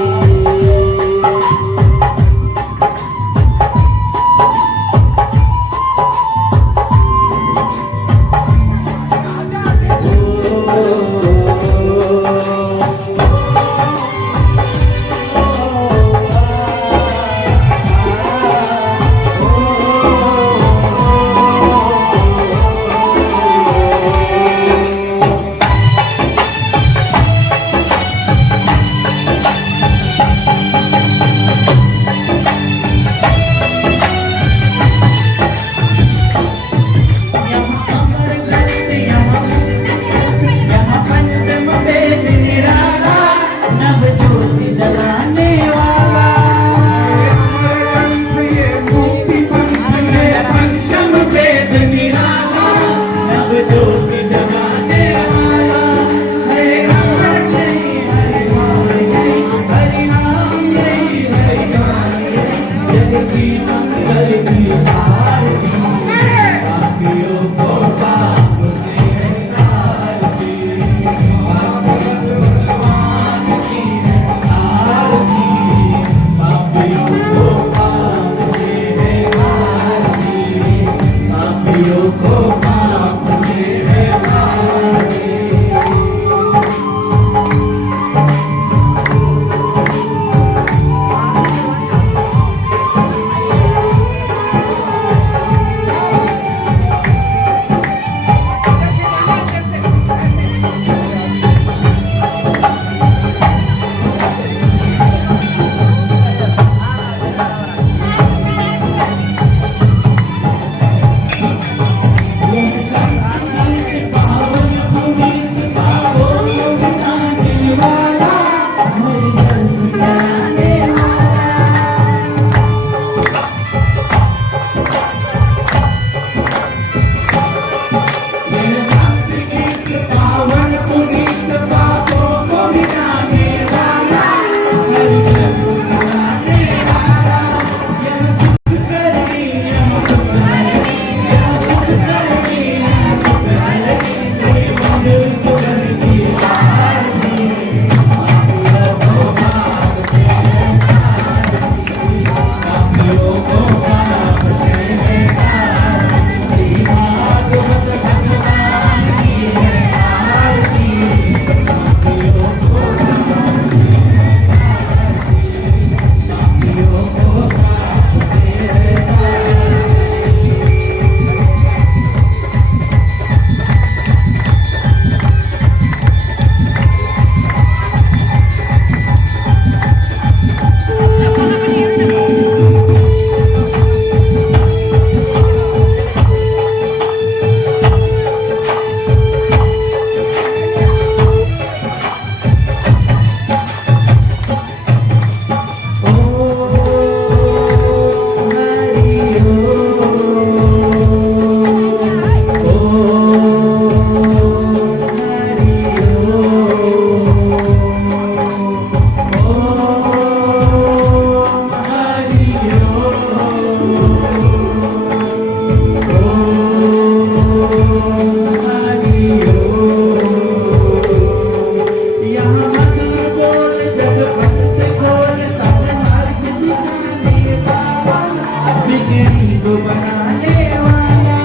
बनाने वाला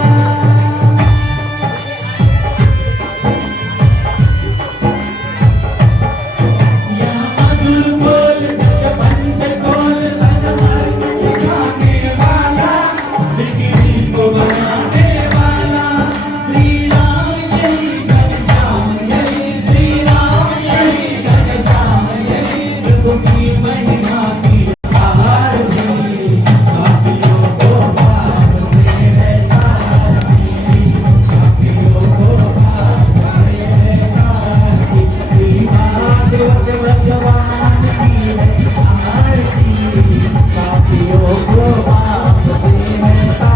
यहाँ मधुर बोल पंत बोल हनुमान दिखाने वाला जिंदगी को बनाने वाला श्री राम यही घनश्याम यही श्री राम यही घनश्याम यही प्रभु की महिमा की आहार भी काफियों को पाप में रहता काफियों को पाप में रहता श्री भागवत भगवान की है आरती काफियों को पाप में रहता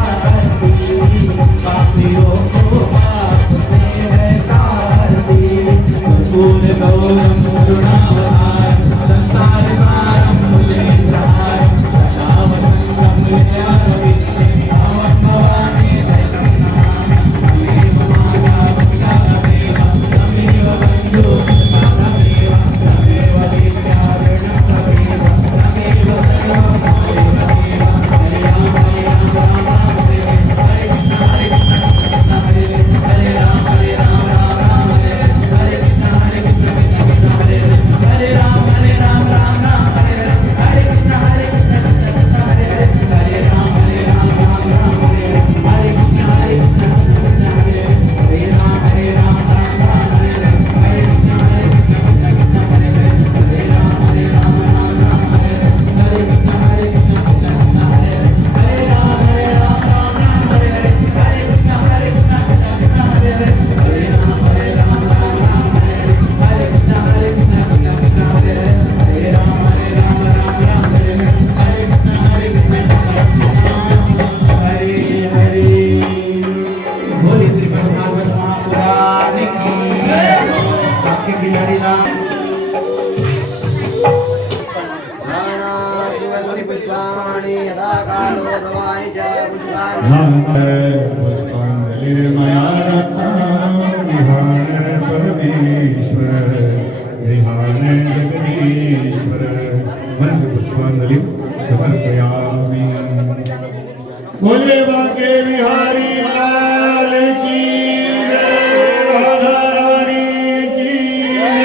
काफियों को पाप में रहता कर्पूर गौरम करुणावतार संसार सारम मूलेन्द्राय सदावसंतम विद्यारविन्दे पावन भवानी दक्षिणाम तमेव माता पिता तमेव तमेव बन्धु तमेव तमेव विद्यारणं तमेव तमेव सर्वं तमेव हरे राम राम हरे हरे कृष्ण हरे कृष्ण हरे राम राम हरे हरे कृष्ण हरे कृष्ण कृष्ण हरे हरे राम राम राम हरे हरे कृष्ण हरे कृष्ण कृष्ण हरे हरे राम राम राम हरे हरे कृष्ण हरे कृष्ण कृष्ण हरे हरे राम राम हरे हरे कृष्ण हरे कृष्ण कृष्ण हरे हरे राम राम हरे हरे कृष्ण हरे कृष्ण कृष्ण हरे हरे राम राम हरे हरे कृष्ण हरे कृष्ण कृष्ण हरे हरे राम राम हरे हरे कृष्ण हरे कृष्ण कृष्ण हरे हरे राम राम हरे हरे कृष्ण हरे कृष्ण हरे हरे बोले श्रीमद् भागवत महापुराण की जय आपके बिहारी राम पुष्पाणि यदा कालो दवाय च पुष्पांजलि मया विहान परमेश्वर विहान जगदीश्वर मन में पुष्पांजलि समर्पयामि। बोले बाके बिहारी लाल की जय, राधा रानी की जय,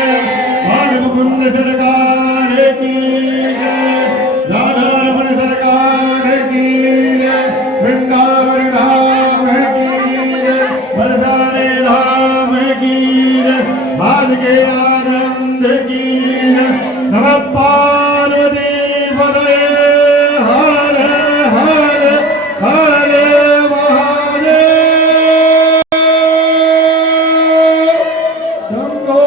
बाल मुकुंद सरकार की जय, राधा रमण सरकार की जय, वृंदावन धाम की जय, बरसाने धाम की जय, आज के आनंद की जय। नमः पार्वती पतये हर हर हर महादेव शंभो